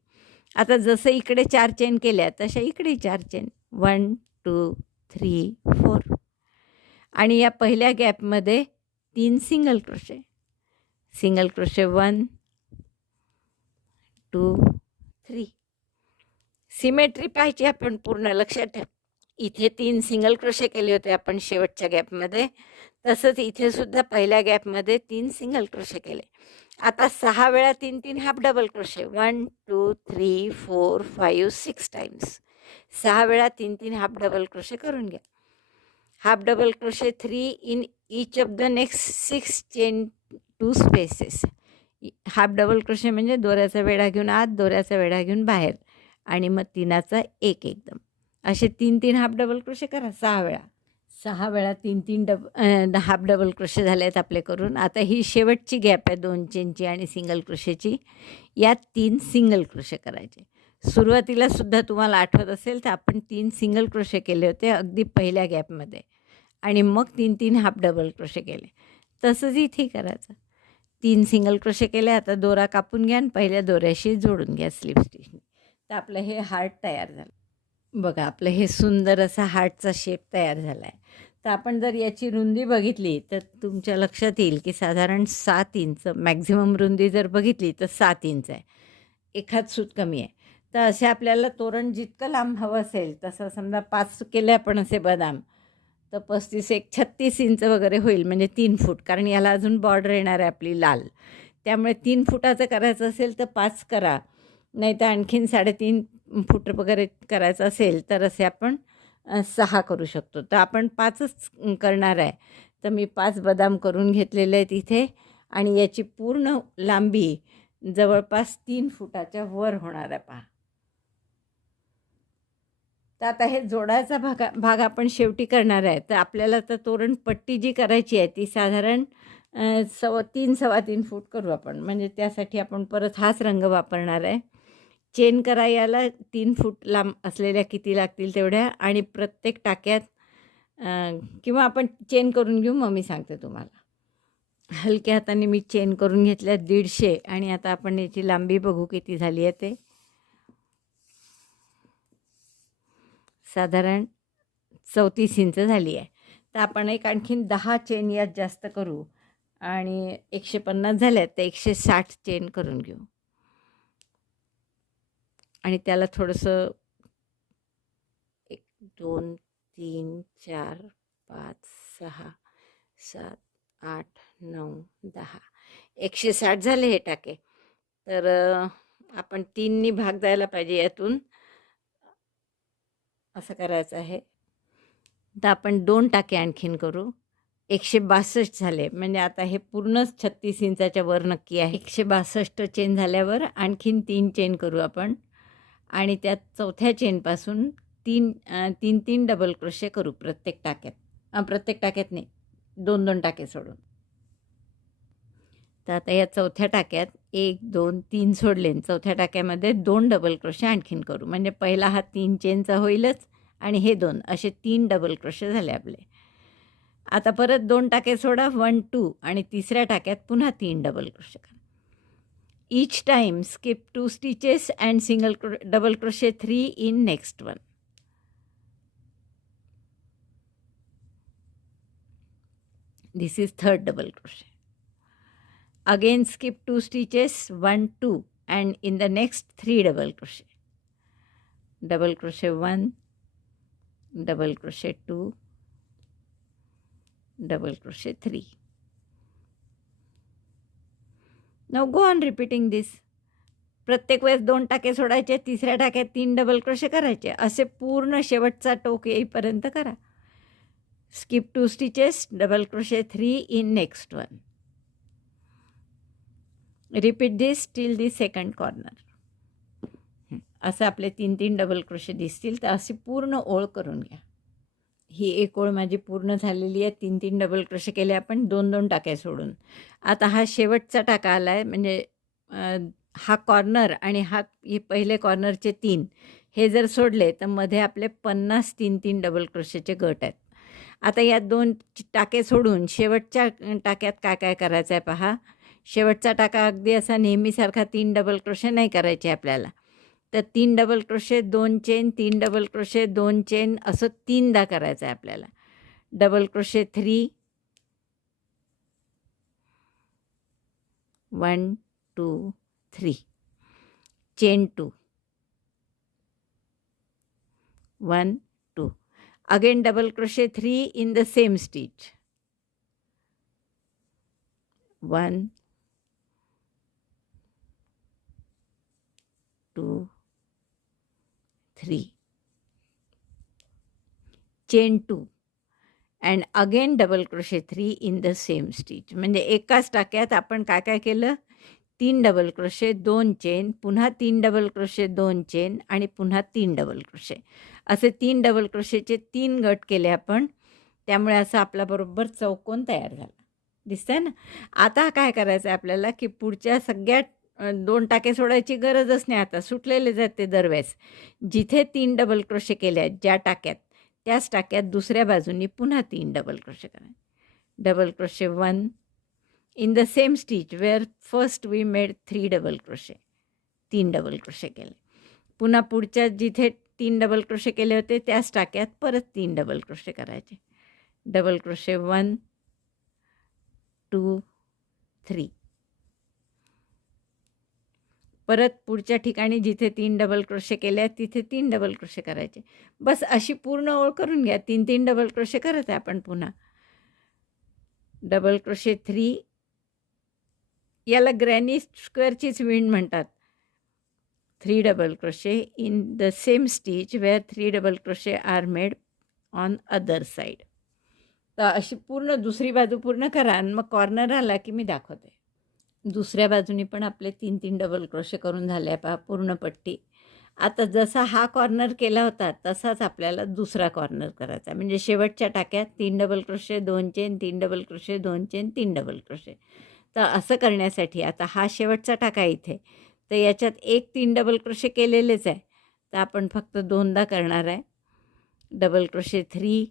आता जसं इकडे 4 चेन केल्या तशा इकडे 4 चेन. 1, 2, 3, 4. आणि या पहिल्या गॅपमध्ये 3 सिंगल क्रोशे 1 2 3. सिमेट्री पाहिजे आपण पूर्ण, लक्षात ठेव. इथे 3 सिंगल क्रोशे केले होते आपण शेवटच्या गॅपमध्ये, तसंच इथे सुद्धा पहिल्या गॅपमध्ये 3 सिंगल क्रोशे केले. आता 6 वेळा 3 3 हाफ डबल क्रोशे 1 2 3 4 5 6 टाइम्स. 6 वेळा 3 3 हाफ डबल क्रोशे करून घ्या. Half double crochet 3 in each of the next 6 chain 2 spaces. Half double crochet म्हणजे दोऱ्याचा वेढा घेऊन आत, दोऱ्याचा वेढा घेऊन बाहेर, आणि मग 3चा 1 एकदम. असे 3 3 हाफ डबल क्रोशे करा 6 वेळा. 6 वेळा 3 3 हाफ डबल क्रोशे झाले आहेत आपले करून. आता ही शेवटची गॅप आहे 2 चेनची आणि सिंगल क्रोशेची. यात 3 सिंगल क्रोशे करायचे. सुरुवातीला सुद्धा तुम्हाला आठवत असेल तर आपण 3 सिंगल क्रोशे केले होते अगदी पहिल्या गॅपमध्ये, आणि मग 3 3 हाफ डबल क्रोशे केले. तसंच इथे करायचं. 3 सिंगल क्रोशे केले. आता दोरा कापून घ्या आणि पहिल्या दोऱ्याशी जोडून घ्या स्लिप स्टिचने. तर आपलं हे हार्ट तयार झालं. बघा, आपलं हे सुंदर असा हार्टचा शेप तयार झाला आहे. तर आपण जर याची रुंदी बघितली तर तुमच्या लक्षात येईल की साधारण 7 इंच, मॅक्झिमम रुंदी जर बघितली तर 7 इंच आहे. एखाद सूत कमी आहे. तर असे आपल्याला तोरण जितकं लांब हवं असेल तसं, समजा 5 केले आपण असे बदाम, तर 35 एक 36 इंच वगैरे होईल, म्हणजे 3 फूट. कारण याला अजून बॉर्डर येणार आहे आपली लाल, त्यामुळे 3 फुटाचं करायचं असेल तर 5 करा, नाही तर आणखीन 3.5 फूट वगैरे करायचं असेल तर असे आपण 6 करू शकतो. तर आपण 5च करणार आहे. तर मी 5 बदाम करून घेतलेले आहेत इथे, आणि याची पूर्ण लांबी जवळपास 3 फुटाच्या वर होणार आहे. पहा, तर आता हे जोडायचा भाग आपण शेवटी करणार आहे. तर आपल्याला तर तोरण पट्टी जी करायची आहे ती साधारण 3.25 फूट करू आपण. म्हणजे त्यासाठी आपण परत हाच रंग वापरणार आहे. चेन करायला 3 फूट लांब असलेल्या किती लागतील तेवढ्या, आणि प्रत्येक टाक्यात किंवा आपण चेन करून घेऊ, मग मी सांगते तुम्हाला. हलक्या हाताने मी चेन करून घेतल्या 150, आणि आता आपण याची लांबी बघू किती झाली आहे. ते साधारण 34 इंच झाली आहे. तर आपण एक आणखीन 10 चेन यात जास्त करू, आणि 150 झाल्यात तर 160 चेन करून घेऊ. आणि त्याला थोडंसं 1 2 3 4 5 6 7 8 9 10 160 झाले हे टाके. तर आपण 3नी भाग द्यायला पाहिजे यातून, असं करायचं आहे. तर आपण 2 टाके आणखीन करू. 162 झाले, म्हणजे आता हे पूर्णच 36 इंचाच्या वर नक्की आहे. 162 चेन झाल्यावर आणखीन 3 चेन करू आपण, आणि त्यात चौथ्या चेनपासून 3 डबल क्रोशे करू प्रत्येक टाक्यात. प्रत्येक टाक्यात नाही, 2 टाके सोडून. तर आता या चौथ्या टाक्यात 1 2 3 सोडले, चौथ्या टाक्यामध्ये 2 डबल क्रोशे आणखीन करू. म्हणजे पहिला हा 3 चेनचा होईलच, आणि हे 2 असे 3 डबल क्रोशे झाले आपले. आता परत 2 टाके सोडा, 1 2, आणि तिसऱ्या टाक्यात पुन्हा 3 डबल क्रोशे करा. Each time skip 2 stitches and double crochet 3 in next one. This is third double crochet. Again skip 2 stitches, 1 2, and in the next 3 double crochet. Double crochet 1, double crochet 2, double crochet 3. Now go on repeating this. प्रत्येक वेळेस 2 टाके सोडायचे, तिसऱ्या टाक्यात 3 double crochet करायचे, असे पूर्ण शेवटचा टोक येईपर्यंत करा. Skip 2 stitches, double crochet 3 in next one. Repeat this till the second corner. असं आपले 3 3 डबल क्रोशे दिसतील. तर अशी पूर्ण ओळ करून घ्या. ही एक ओळ माझी पूर्ण झालेली आहे. 3 3 डबल क्रोशे केले आपण 2 2 टाके सोडून. आता हा शेवटचा टाका आला आहे, म्हणजे हा कॉर्नर आणि हे पहिले कॉर्नरचे 3 हे जर सोडले तर मध्ये आपले 50 3 3 डबल क्रोशेचे गट आहेत. आता या 2 टाके सोडून शेवटच्या टाक्यात काय काय करायचं आहे पहा. शेवटचा टाका अगदी असा नेहमीसारखा 3 डबल क्रोशे नाही करायचे आपल्याला. तर 3 double crochet 2 chain, 3 double crochet 2 chain, असं 3दा करायचं आहे आपल्याला. Double crochet 3, 1 2 3, chain 2, 1 2, again double crochet 3 in the same stitch, 1 2 3, chain 2 and again double crochet 3 in the same stitch. म्हणजे एकाच टाक्यात आपण काय काय केलं, 3 डबल क्रोशे 2 चेन, पुन्हा 3 डबल क्रोशे 2 चेन आणि पुन्हा 3 डबल क्रोशे, असे 3 डबल क्रोशेचे 3 गट केले आपण. त्यामुळे असा आपला बरोबर चौकोन तयार झाला, दिसतंय ना. आता काय करायचं आहे आपल्याला, की पुढच्या सगळ्या 2 टाके सोडायची गरजच नाही, आता सुटलेले जाते दरवेळेस. जिथे 3 डबल क्रोशे केले आहेत ज्या टाक्यात, त्याच टाक्यात दुसऱ्या बाजूनी पुन्हा 3 डबल क्रोशे करायचे. Double crochet 1 in the same stitch where first we made 3 double crochet, 3 double crochet केले. पुन्हा पुढच्या जिथे 3 डबल क्रोशे केले होते त्याच टाक्यात परत 3 डबल क्रोशे करायचे. डबल क्रोशे 1 2 3, परत पुढच्या ठिकाणी जिथे 3 डबल क्रोशे केले आहेत तिथे 3 डबल क्रोशे करायचे. बस अशी पूर्ण ओळ करून घ्या. 3 डबल क्रोशे करत आहे आपण पुन्हा. डबल क्रोशे 3, याला ग्रॅनी स्क्वेअरचीच विंड म्हणतात. 3 double crochet in the same stitch where 3 double crochet are made on other side. तर अशी पूर्ण दुसरी बाजू पूर्ण करा आणि मग कॉर्नर आला की मी दाखवते. दुसऱ्या बाजूनी पण आपले 3 डबल क्रोशे करून झाले आहे पहा पूर्ण पट्टी. आता जसा हा कॉर्नर केला होता तसाच आपल्याला दुसरा कॉर्नर करायचा, म्हणजे शेवटच्या टाक्यात 3 double crochet 2 chain, 3 double crochet 2 chain, 3 double crochet. तर असं करण्यासाठी आता हा शेवटचा टाका इथे, तर याच्यात एक 3 डबल क्रोशे केलेलेच आहे, तर आपण फक्त 2दा करणार आहे. Double crochet 3,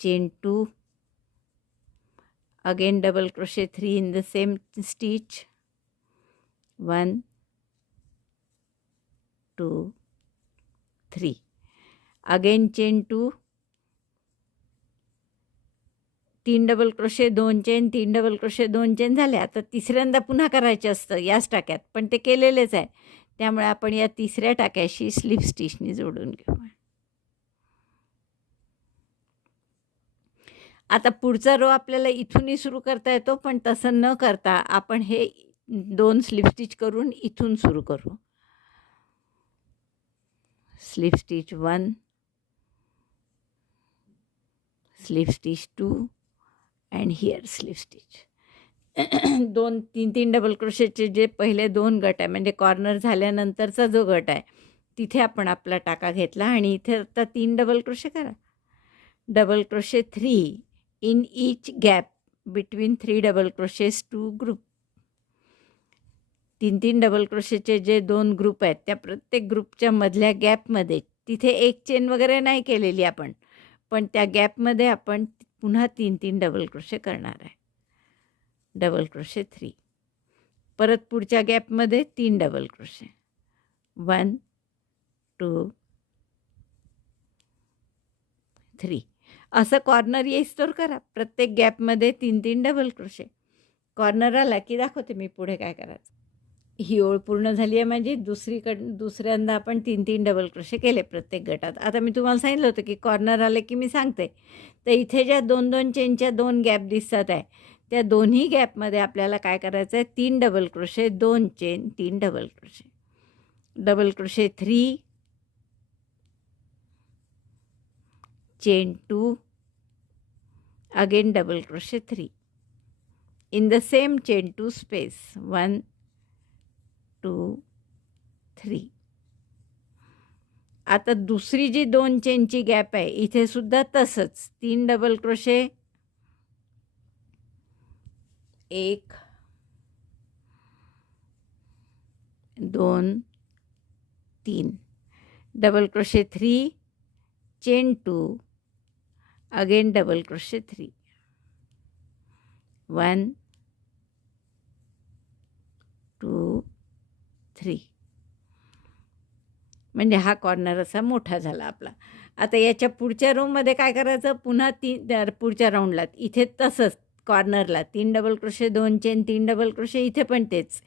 chain 2, again double crochet 3 in the same stitch, 1 2 3, again chain 2, 3 double crochet 2 chain, 3 double crochet 2 chain झाले. आता तिसऱ्यांदा पुन्हा करायचे असतं याच टाक्यात, पण ते केलेलेच आहे, त्यामुळे आपण या तिसऱ्या टाक्याशी स्लिप स्टिचनी जोडून घेऊ. आता पुढचा रो आपल्याला इथूनही सुरू करता येतो, पण तसं न करता आपण हे 2 स्लिप स्टिच करून इथून सुरू करू. Slip stitch 1, slip stitch 2 and here slip stitch. 3 double क्रोशेचे जे पहिले 2 गट आहे, म्हणजे कॉर्नर झाल्यानंतरचा जो गट आहे तिथे आपण आपला टाका घेतला आणि इथे आता 3 डबल क्रोशे करा. Double crochet 3 in each gap between 3 double crochets two group. 3 double क्रोशेचे जे 2 ग्रुप आहेत त्या प्रत्येक ग्रुपच्या मधल्या गॅपमध्ये तिथे एक चेन वगैरे नाही केलेली आपण, पण त्या गॅपमध्ये आपण पुन्हा 3 डबल क्रोशे करणार आहे. डबल क्रोशे 3, परत पुढच्या गॅपमध्ये 3 डबल क्रोशे, 1 2 3. असं कॉर्नर येईस्तोवर करा. प्रत्येक गॅपमध्ये 3 डबल क्रोशे. कॉर्नर आला की दाखवते मी पुढे काय करायचं. ही ओळ पूर्ण झाली आहे माझी. दुसऱ्यांदा आपण 3 डबल क्रोशे केले प्रत्येक गटात. आता मी तुम्हाला सांगितलं होतं की कॉर्नर आले की मी सांगते. तर इथे ज्या 2 चेनच्या 2 गॅप दिसतात आहे त्या दोन्ही गॅपमध्ये आपल्याला काय करायचं आहे, 3 double crochet 2 chain, 3 double crochet. Double crochet 3, chain 2, again double crochet 3 in the same chain 2 space, 1 2 3. आता दुसरी जी 2 चेनची गॅप आहे इथे सुद्धा तसंच 3 double crochet, 1 2 3, double crochet 3, chain 2, again double crochet 3, 1 2 3. म्हणजे हा कॉर्नर असा मोठा झाला आपला. आता याच्या पुढच्या रोमध्ये काय करायचं, पुन्हा पुढच्या राऊंडला इथे तसंच कॉर्नरला 3 double crochet, 2 chain, 3 double crochet, इथे पण तेच.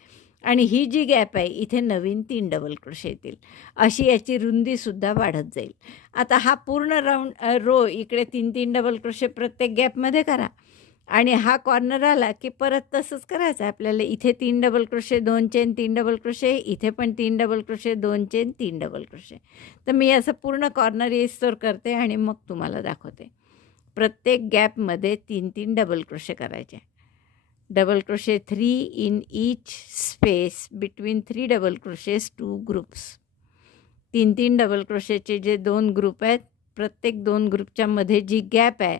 आणि ही जी गॅप आहे इथे नवीन 3 डबल क्रोशे येतील. अशी याची रुंदीसुद्धा वाढत जाईल. आता हा पूर्ण रो इकडे 3-3 डबल क्रोशे प्रत्येक गॅपमध्ये करा. आणि हा कॉर्नर आला की परत तसंच करायचं आहे आपल्याला. इथे 3 double crochet, 2 chain, 3 double crochet, इथे पण 3 double crochet, 2 chain, 3 double crochet. तर मी असं पूर्ण कॉर्नर येईस्तोवर करते आणि मग तुम्हाला दाखवते. प्रत्येक गॅपमध्ये 3-3 डबल क्रोशे करायचे. Double crochet 3 in each space between 3 double crochets 2 groups. 3-3 double क्रोशेचे जे 2 ग्रुप आहेत, प्रत्येक 2 ग्रुपच्या मध्ये जी गॅप आहे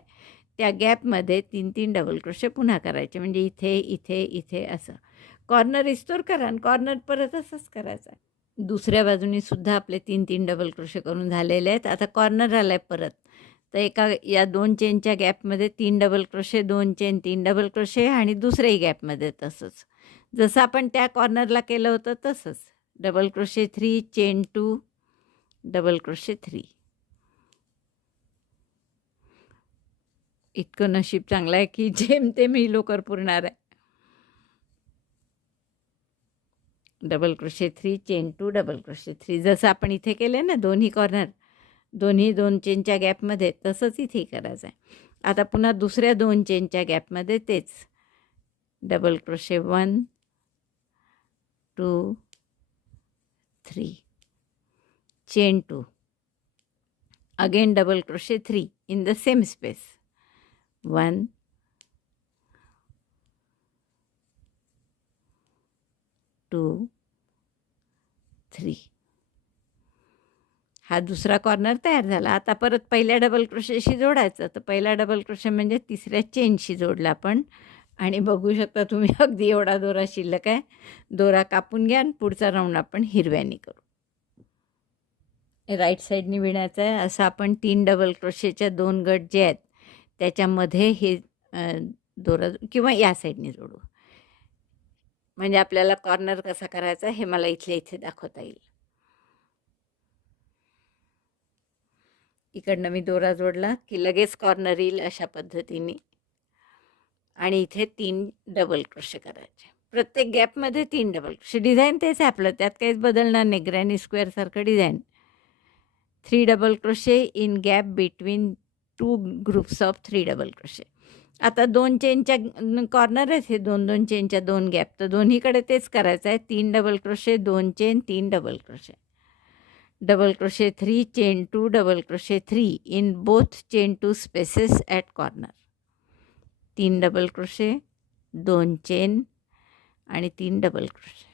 त्या गॅपमध्ये 3-3 डबल क्रोशे पुन्हा करायचे. म्हणजे इथे इथे इथे असं कॉर्नर इस्तोर करा आणि कॉर्नर परत असंच करायचं आहे. दुसऱ्या बाजूनी सुद्धा आपले 3-3 डबल क्रोशे करून झालेले आहेत. आता कॉर्नर आला आहे परत. तर या 2 चेनच्या गॅपमध्ये 3 double crochet, 2 chain, 3 double crochet आणि दुसऱ्याही गॅपमध्ये तसंच. जसं आपण त्या कॉर्नरला केलं होतं तसंच. Double crochet 3, chain 2, double crochet 3. इतकं नशीब चांगलं आहे की जेमतेम ही लवकर पुरणार आहे. Double crochet 3, chain 2, double crochet 3. जसं आपण इथे केले ना दोन्ही कॉर्नर, दोन्ही 2 चेनच्या गॅपमध्ये, तसंच इथेही करायचं आहे. आता पुन्हा दुसऱ्या 2 चेनच्या गॅपमध्ये तेच. Double crochet 1, 2, 3, chain 2, again double crochet 3 in the same space. 1, 2, 3. हा दुसरा कॉर्नर तयार झाला. आता परत पहिल्या डबल क्रोशेशी जोडायचं. तर पहिला डबल क्रोशे म्हणजे तिसऱ्या चेनशी जोडला आपण. आणि बघू शकता तुम्ही अगदी एवढा दोरा शिल्लक आहे. दोरा कापून घ्या आणि पुढचा राऊंड आपण हिरव्यानी करू. राईट साईडनी विणायचं आहे. असं आपण 3 डबल क्रोशेच्या 2 गट जे आहेत त्याच्यामध्ये हे दोरा किंवा या साईडनी जोडू. म्हणजे आपल्याला कॉर्नर कसा करायचा हे मला इथल्या इथे दाखवता येईल. इकडनं मी दोरा जोडला की लगेच कॉर्नर येईल अशा पद्धतीने. आणि इथे 3 डबल क्रोशे करायचे. प्रत्येक गॅपमध्ये 3 डबल क्रोशे. डिझाईन तेच आहे आपलं, त्यात काहीच बदलणार नाही. ग्रॅनी स्क्वेअरसारखं design. 3 double crochet in gap between 2 groups of 3 double crochet. आता 2 चेनच्या कॉर्नर आहेत हे 2-2 चेनच्या 2 गॅप. तर दोन्हीकडे तेच करायचं आहे. 3 double crochet, 2 chain, 3 double crochet. Double crochet 3, chain 2, double crochet 3 in both chain 2 spaces at corner. 3 double crochet, 2 chain आणि 3 double crochet.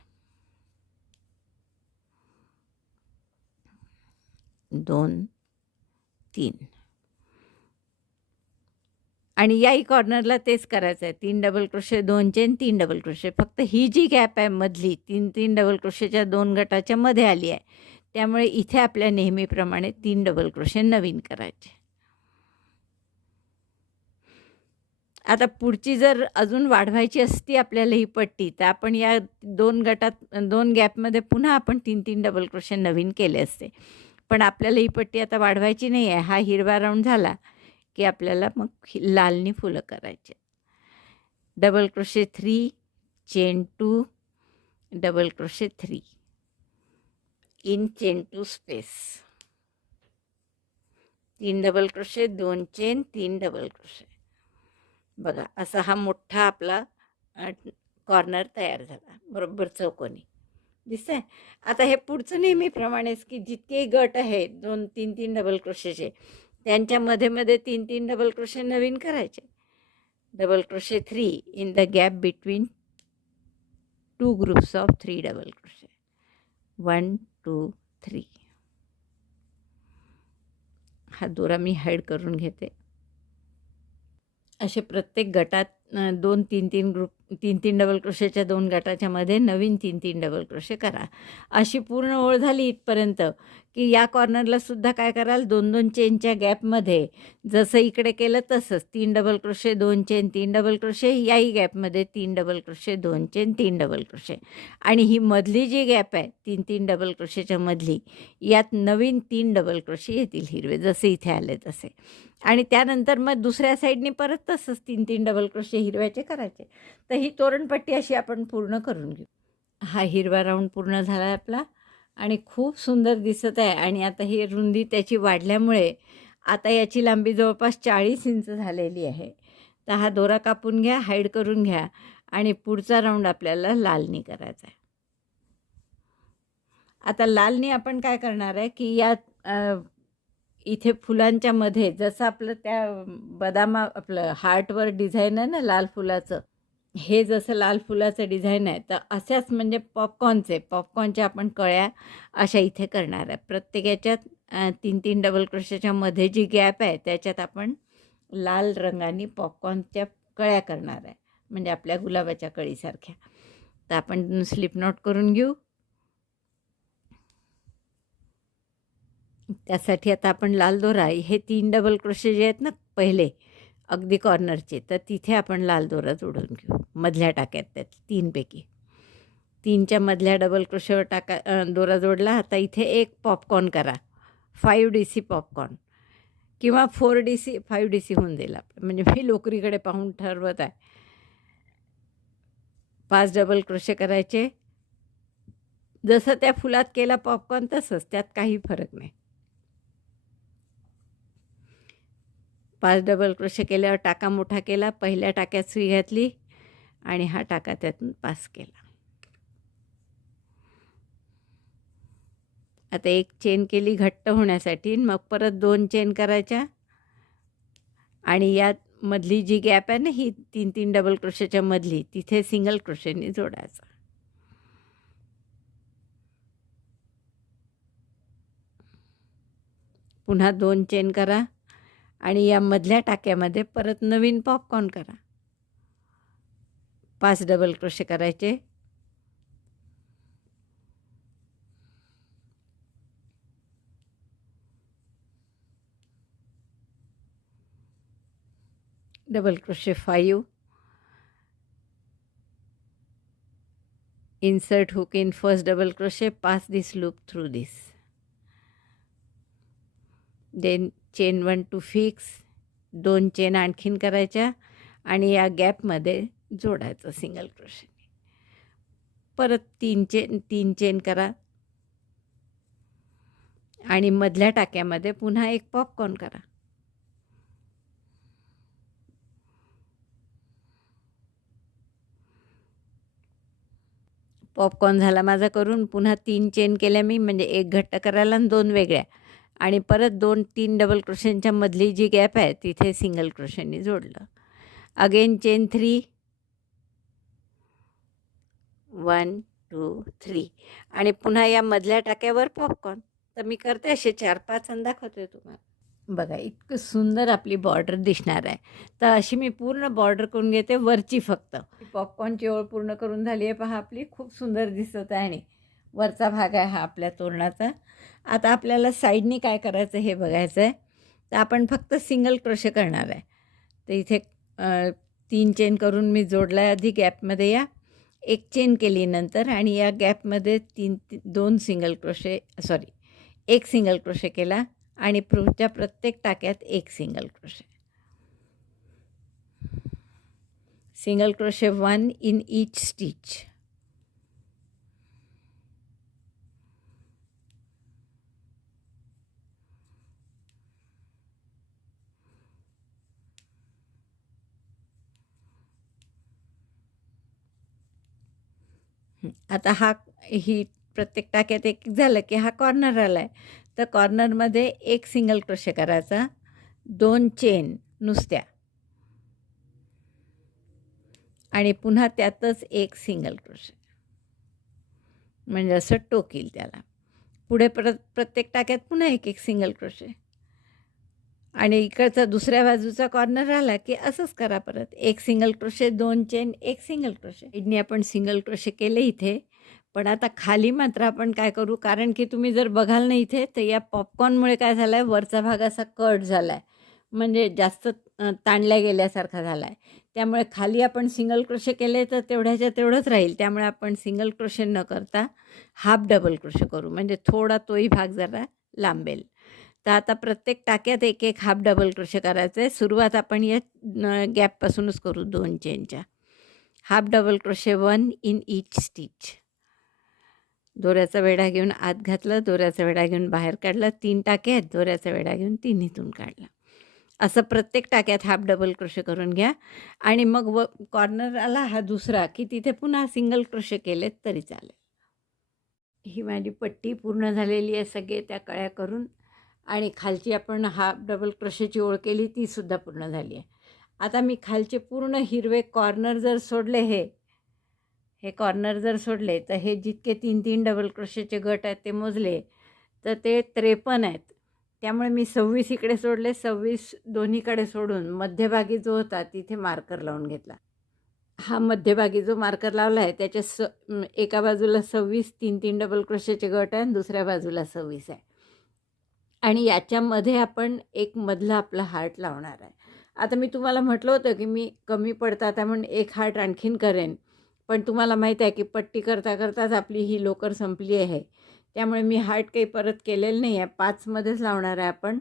2, 3. आणि याही कॉर्नरला तेच करायचं आहे. 3 double crochet, 2 chain, 3 double crochet. फक्त ही जी गॅप आहे मधली 3-3 डबल क्रोशेच्या 2 गटाच्या मध्ये आली आहे. त्यामुळे इथे आपल्या नेहमीप्रमाणे 3 डबल क्रोशे नवीन करायचे. आता पुढची जर अजून वाढवायची असती आपल्याला ही पट्टी, तर आपण या 2 गॅपमध्ये पुन्हा आपण 3-3 डबल क्रोशे नवीन केले असते. पण आपल्याला ही पट्टी आता वाढवायची नाही आहे. हा हिरवा राऊंड झाला की आपल्याला मग लालनी फुलं करायचे. Double crochet 3, chain 2, double crochet 3 in chain 2 space. 3 double crochet, 2 chain, 3 double crochet. बघा असा हा मोठा आपला कॉर्नर तयार झाला, बरोबर चौकोनी दिसतंय. आता हे पुढचं नेहमीप्रमाणेच की जितके गट आहेत 2-3-3 डबल क्रोशेचे, त्यांच्या मध्ये मध्ये 3-3 डबल क्रोशे नवीन करायचे. Double crochet 3 in the gap between 2 groups of 3 double crochet. 1, 2, 3. हा दोरा मी हाईड करून घेते. असे प्रत्येक गटात 2-3-3 ग्रुप तीन तीन डबल क्रोशेच्या 2 गटाच्या मध्ये नवीन 3-3 डबल क्रोशे करा. अशी पूर्ण ओळ झाली इथपर्यंत की या कॉर्नरला सुद्धा काय कराल, 2-2 चेनच्या गॅपमध्ये जसं इकडे केलं तसंच 3 double crochet 2 chain 3 double crochet, याही गॅपमध्ये 3 double crochet 2 chain 3 double crochet, आणि ही मधली जी गॅप आहे 3-3 डबल क्रोशेच्या मधली, यात नवीन 3 डबल क्रोशे येतील हिरवे, जसे इथे आले तसे. आणि त्यानंतर मग दुसऱ्या साईडनी परत तसंच 3-3 डबल क्रोशे हिरव्याचे करायचे. तर ही तोरणपट्टी अशी आपण पूर्ण करून घेऊ. हा हिरवा राऊंड पूर्ण झाला आहे आपला आणि खूप सुंदर दिसत आहे. आणि आता ही रुंदी त्याची वाढल्यामुळे आता याची लांबी जवळपास 40 इंच झालेली आहे. तर हा दोरा कापून घ्या, हाईड करून घ्या आणि पुढचा राऊंड आपल्याला लालनी करायचा आहे. आता लालनी आपण काय करणार आहे की या इथे फुलांच्या मध्ये जसं आपलं त्या बदामा आपलं हार्टवर डिझाईन आहे ना लाल फुलाचं, हे जसं लाल फुलाचं डिझाईन आहे, तर अशाच म्हणजे पॉपकॉर्नच्या आपण कळ्या अशा इथे करणार आहे. प्रत्येक याच्यात 3-3 डबल क्रोशेच्या मध्ये जी गॅप आहे त्याच्यात आपण लाल रंगाने पॉपकॉर्नच्या कळ्या करणार आहे, म्हणजे आपल्या गुलाबाच्या कळीसारख्या. तर आपण स्लिप नॉट करून घेऊ. त्यासाठी आता आपण लाल दोरा, हे 3 डबल क्रोशे जे आहेत ना पहिले अगदी कॉर्नरचे, तर तिथे आपण लाल दोरा जोडून घेऊ मधल्या टाक्यात. त्यात 3पैकी 3च्या मधल्या डबल क्रोशेवर दोरा जोडला. आता इथे एक पॉपकॉर्न करा, 5DC पॉपकॉर्न किंवा 4DC, 5DC होऊन जाईल आपलं, म्हणजे मी लोकरीकडे पाहून ठरवत आहे. 5 डबल क्रोशे करायचे, जसं त्या फुलात केला पॉपकॉर्न तसंच, त्यात काही फरक नाही. 5 डबल क्रोशे केल्यावर टाका मोठा केला, पहिल्या टाक्यात सुई घातली आणि हा टाका त्यातून पास केला. आता एक चेन केली घट्ट होण्यासाठी, मग परत 2 चेन करायच्या आणि यात मधली जी गॅप आहे ना ही 3-3 डबल क्रोशेच्या मधली, तिथे सिंगल क्रोशेने जोडायचं. पुन्हा 2 चेन करा आणि या मधल्या टाक्यामध्ये परत नवीन पॉपकॉर्न करा. 5 डबल क्रोशे करायचे. Double crochet 5, insert hook in first double crochet, pass this loop through this, then chain 1 to fix, 2 chain आणखीन करायच्या आणि या गॅपमध्ये जोडायचं सिंगल क्रोशेने. परत 3 चेन करा आणि मधल्या टाक्यामध्ये पुन्हा एक पॉपकॉर्न करा. पॉपकॉर्न झाला माझा करून. पुन्हा 3 चेन केल्या मी, म्हणजे एक घट्ट करायला आणि 2 वेगळ्या, आणि परत 2-3 डबल क्रोशेंच्या मधली जी गॅप आहे तिथे सिंगल क्रोशेने जोडलं. अगेन चेन 3, 1 2 3 आणि पुन्हा या मधल्या टाक्यावर पॉपकॉर्न. तर मी करते असे 4-5 आणि दाखवते तुम्हाला. बघा इतकं सुंदर आपली बॉर्डर दिसणार आहे. तर अशी मी पूर्ण बॉर्डर करून घेते वरची. फक्त पॉपकॉर्नची ओळ पूर्ण करून झाली आहे पहा आपली, खूप सुंदर दिसत आहे. आणि वरचा भाग आहे हा आपल्या तोरणाचा. आता आपल्याला साईडनी काय करायचं हे बघायचं आहे. तर आपण फक्त सिंगल क्रोशे करणार आहे. तर इथे 3 चेन करून मी जोडला आहे आधी गॅपमध्ये. या एक चेन केली नंतर, आणि या गॅपमध्ये 2 सिंगल क्रोशे, एक सिंगल क्रोशे केला आणि पुढच्या प्रत्येक टाक्यात एक single crochet. Single crochet 1 in each stitch. आता ही प्रत्येक टाक्यात एक झालं की हा कॉर्नर आला आहे. तर कॉर्नरमध्ये एक सिंगल क्रोशे करायचा, 2 चेन नुसत्या, आणि पुन्हा त्यातच एक सिंगल क्रोशे, म्हणजे असं टोक येईल त्याला. पुढे परत प्रत्येक टाक्यात पुन्हा एक सिंगल क्रोशे, आणि इकडचा दुसऱ्या बाजूचा कॉर्नर आला की असंच करा परत. एक सिंगल क्रोशे, 2 चेन, एक सिंगल क्रोशे. इडनी आपण सिंगल क्रोशे केले इथे. पण आता खाली मात्र आपण काय करू, कारण की तुम्ही जर बघाल ना इथे, तर या पॉपकॉर्नमुळे काय झालं आहे, वरचा भाग असा कट झाला आहे, म्हणजे जास्त ताणल्या गेल्यासारखा झाला आहे. त्यामुळे खाली आपण सिंगल क्रोशे केले तर तेवढ्याच्या तेवढंच राहील. त्यामुळे आपण सिंगल क्रोशे न करता हाफ डबल क्रोशे करू, म्हणजे थोडा तोही भाग जरा लांबेल. तर आता प्रत्येक टाक्यात एक एक हाफ डबल क्रोशे करायचं आहे. सुरुवात आपण या गॅपपासूनच करू 2 चेनच्या. Half double crochet 1 in each stitch. दोऱ्याचा वेढा घेऊन आत घातलं, दोऱ्याचा वेढा घेऊन बाहेर काढला. 3 टाके आहेत, दोऱ्याचा वेढा घेऊन तिन्हीतून काढला. असं प्रत्येक टाक्यात हाफ डबल क्रोशे करून घ्या आणि मग कॉर्नर आला हा दुसरा की तिथे पुन्हा सिंगल क्रोशे केलेत तरी चालेल. ही माझी पट्टी पूर्ण झालेली आहे, सगळे त्या कळ्या करून. आणि खालची आपण हाफ डबल क्रोशेची ओळ केली, तीसुद्धा पूर्ण झाली आहे. आता मी खालचे पूर्ण हिरवे कॉर्नर जर सोडले, हे कॉर्नर जर सोडले, तर हे जितके 3-3 डबल क्रोशेचे गट आहेत ते मोजले तर ते 53 आहेत. त्यामुळे मी 26 इकडे सोडले, 26 दोन्हीकडे सोडून मध्यभागी जो होता तिथे मार्कर लावून घेतला. हा मध्यभागी जो मार्कर लावला आहे त्याच्या एका बाजूला 26 3-3 डबल क्रोशेचे गट आहे आणि दुसऱ्या बाजूला 26 आहे. आणि याच्यामध्ये आपण एक मधला आपला हार्ट लावणार आहे. आता मी तुम्हाला म्हटलं होतं की मी कमी पडतात आहे म्हणून एक हार्ट आणखीन करेन, पण तुम्हाला माहीत आहे की पट्टी करता करताच आपली ही लोकर संपली आहे. त्यामुळे मी हार्ट काही परत केलेलं नाही आहे, 5मध्येच लावणार आहे आपण.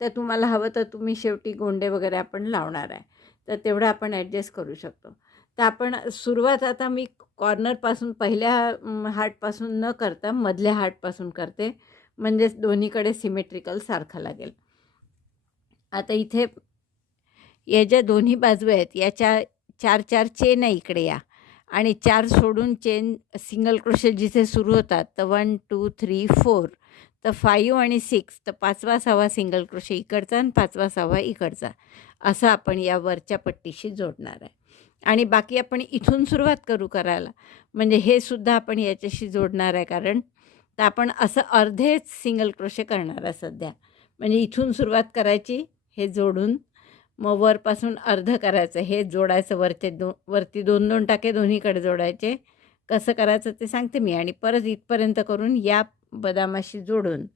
तर तुम्हाला हवं तर तुम्ही शेवटी गोंडे वगैरे आपण लावणार आहे, तर तेवढं आपण ॲडजस्ट करू शकतो. तर आपण सुरुवात आता मी कॉर्नरपासून पहिल्या हार्टपासून न करता मधल्या हार्टपासून करते, म्हणजेच दोन्हीकडे सिमेट्रिकल सारखं लागेल. आता इथे या ज्या दोन्ही बाजू आहेत याच्या 4-4 चेन आहे इकडे या, आणि 4 सोडून चेन सिंगल क्रोशे जिथे सुरू होतात तर 1 2 3 4, तर 5 आणि 6, तर 5वा 6वा सिंगल क्रोशे इकडचा आणि 5वा 6वा इकडचा, असं आपण या वरच्या पट्टीशी जोडणार आहे. आणि बाकी आपण इथून सुरुवात करू करायला, म्हणजे हे सुद्धा आपण याच्याशी जोडणार आहे. कारण तर आपण असं अर्धेच सिंगल क्रोशे करणार आहे सध्या, म्हणजे इथून सुरुवात करायची, हे जोडून मग वरपासून अर्धं करायचं, हे जोडायचं, वरती 2-2 टाके दोन्हीकडे जोडायचे. कसं करायचं ते सांगते मी. आणि परत इथपर्यंत करून या बदामाशी जोडून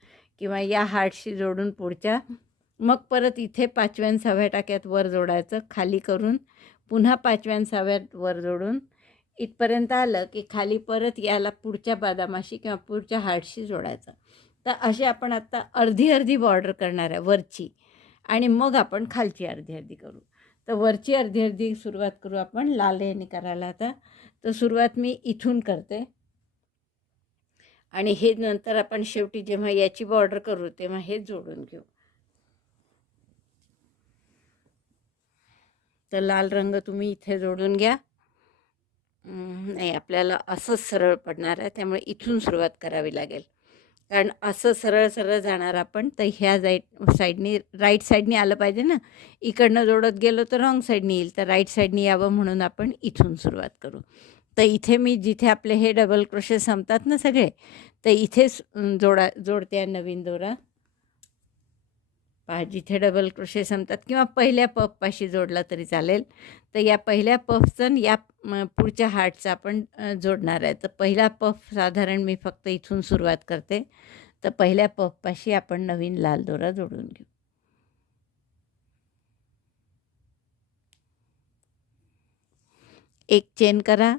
किंवा या हार्टशी जोडून पुढच्या, मग परत इथे 5व्या आणि 6व्या टाक्यात वर जोडायचं, खाली करून पुन्हा 5व्या आणि 6व्यात वर जोडून इथपर्यंत आलं की खाली परत याला पुढच्या बदामाशी किंवा पुढच्या हार्टशी जोडायचं. तर अशी आपण आत्ता अर्धी अर्धी बॉर्डर करणार आहे वरची, आणि मग आपण खालची अर्धी अर्धी करू. तर वरची अर्धी अर्धी सुरुवात करू आपण लाल याने करायला. आता तर सुरुवात मी इथून करते, आणि हे नंतर आपण शेवटी जेव्हा याची बॉर्डर करू तेव्हा हे जोडून घेऊ. तर लाल रंग तुम्ही इथे जोडून घ्या. नाही, आपल्याला असंच सरळ पडणार आहे, त्यामुळे इथून सुरुवात करावी लागेल. कारण असं सरळ सरळ जाणार आपण, तर ह्या साईडनी राईट साईडनी आलं पाहिजे ना. इकडनं जोडत गेलो तर रॉंग साईडनी येईल, तर राईट साईडनी यावं म्हणून आपण इथून सुरुवात करू. तर इथे मी जिथे आपले हे डबल क्रोशे संपतात ना सगळे, तर इथेच जोडते आहे नवीन दोरा. पहा, जिथे डबल क्रोशे संपतात किंवा पहिल्या पफपाशी जोडला तरी चालेल. तर या पहिल्या पफचं या पुढच्या हार्टचं आपण जोडणार आहे. तर पहिला पफ साधारण मी फक्त इथून सुरुवात करते. तर पहिल्या पफपाशी आपण नवीन लाल दोरा जोडून घेऊ. एक चेन करा,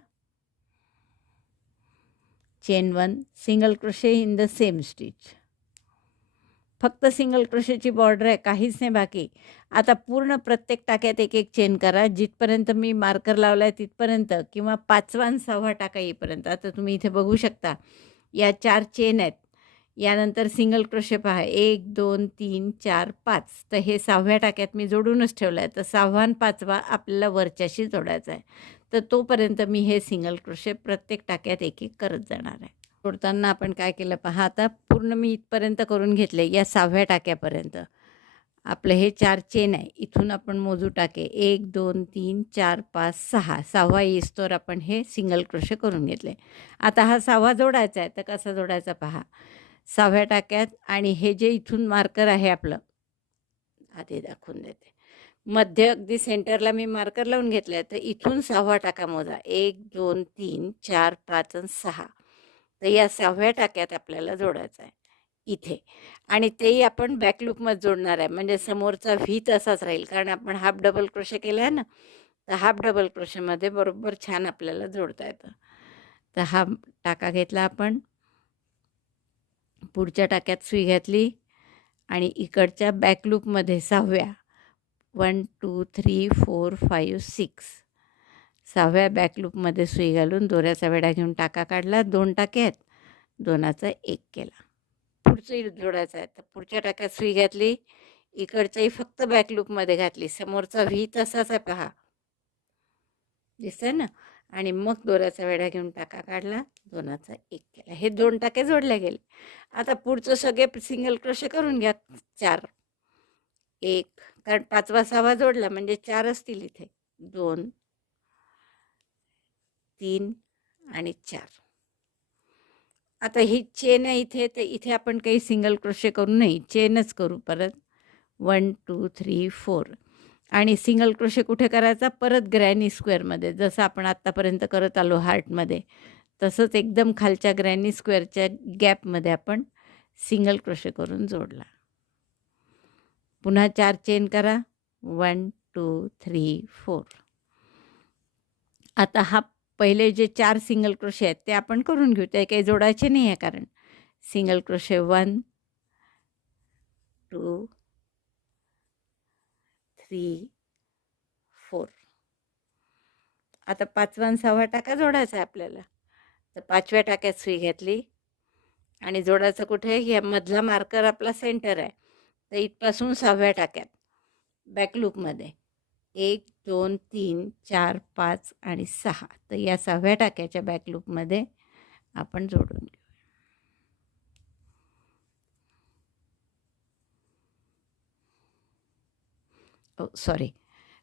chain 1, single crochet in the same stitch. फक्त सिंगल क्रोशेची बॉर्डर आहे, काहीच नाही बाकी. आता पूर्ण प्रत्येक टाक्यात एक एक चेन करा, जिथपर्यंत मी मार्कर लावला आहे तिथपर्यंत, किंवा 5वा आणि 6वा टाका येईपर्यंत. आता तुम्ही इथे बघू शकता या 4 चेन आहेत, यानंतर सिंगल क्रोशे पहा 1 2 3 4 5, तर हे 6व्या टाक्यात मी जोडूनच ठेवलं आहे. तर 6वा आणि 5वा आपल्याला वरच्याशी जोडायचा आहे. तर तोपर्यंत मी हे सिंगल क्रोशे प्रत्येक टाक्यात एक एक करत जाणार आहे. जोडताना आपण काय केलं पहा, आता पूर्ण मी इथपर्यंत करून घेतले, या 6व्या टाक्यापर्यंत. आपलं हे 4 चेन आहे, इथून आपण मोजू टाके 1 2 3 4 5 6, 6वा येईस्तोवर आपण हे सिंगल क्रोशे करून घेतले. आता हा 6वा जोडायचा आहे, तर कसा जोडायचा पहा. 6व्या टाक्यात, आणि हे जे इथून मार्कर आहे आपलं आधी दाखवून देते. मध्य अगदी सेंटरला मी मार्कर लावून घेतला आहे, तर इथून 6वा टाका मोजा. 1 2 3 4 5 आणि 6. तर या 6व्या टाक्यात आपल्याला जोडायचं आहे इथे, आणि तेही आपण बॅक लूपमध्ये जोडणार आहे. म्हणजे समोरचा व्ही तसाच राहील, कारण आपण हाफ डबल क्रोशे केला आहे ना, तर हाफ डबल क्रोशेमध्ये बरोबर छान आपल्याला जोडता येतं. तर हा टाका घेतला आपण, पुढच्या टाक्यात सुई घातली आणि इकडच्या बॅक लूपमध्ये 6व्या 1 2 3 4 5 6 6व्या बॅक लूपमध्ये सुई घालून दोऱ्याचा वेढा घेऊन टाका काढला. 2 टाके आहेत, 2चा 1 केला. पुढचंही जोडायचं आहे. तर पुढच्या टाक्यात सुई घातली, इकडच्याही फक्त बॅक लूपमध्ये घातली. समोरचा व्ही तसाच आहे पहा, दिसतंय ना. आणि मग दोऱ्याचा वेढा घेऊन टाका काढला, 2चा 1 केला. हे 2 टाके जोडले गेले. आता पुढचं सगळे सिंगल क्रोशे करून घ्या. 4 1, कारण 5वा 6वा जोडला म्हणजे 4 असतील इथे. 2 3 आणि 4. आता ही चेन आहे इथे, तर इथे आपण काही सिंगल क्रोशे करू नाही, चेनच करू परत. 1 2 3 4. आणि सिंगल क्रोशे कुठे करायचा? परत ग्रॅनी स्क्वेअरमध्ये, जसं आपण आत्तापर्यंत करत आलो हार्टमध्ये, तसंच एकदम खालच्या ग्रॅनी स्क्वेअरच्या गॅपमध्ये आपण सिंगल क्रोशे करून जोडला. पुन्हा 4 चेन करा. 1 2 3 4. आता हा पहिले जे 4 सिंगल क्रोशे आहेत ते आपण करून घेऊ. ते काही जोडायचे नाही आहे, कारण सिंगल क्रोशे 1 2 3 4. आता 5वा आणि 6वा टाका जोडायचा आहे आपल्याला. तर 5व्या टाक्यात सुई घेतली आणि जोडायचं कुठे? या मधला मार्कर आपला सेंटर आहे, तर इथपासून 6व्या टाक्यात बॅक लूपमध्ये 1 2 3 4 5 आणि 6. तर या 6व्या टाक्याच्या बॅक लूपमध्ये आपण जोडून घेऊ. सॉरी,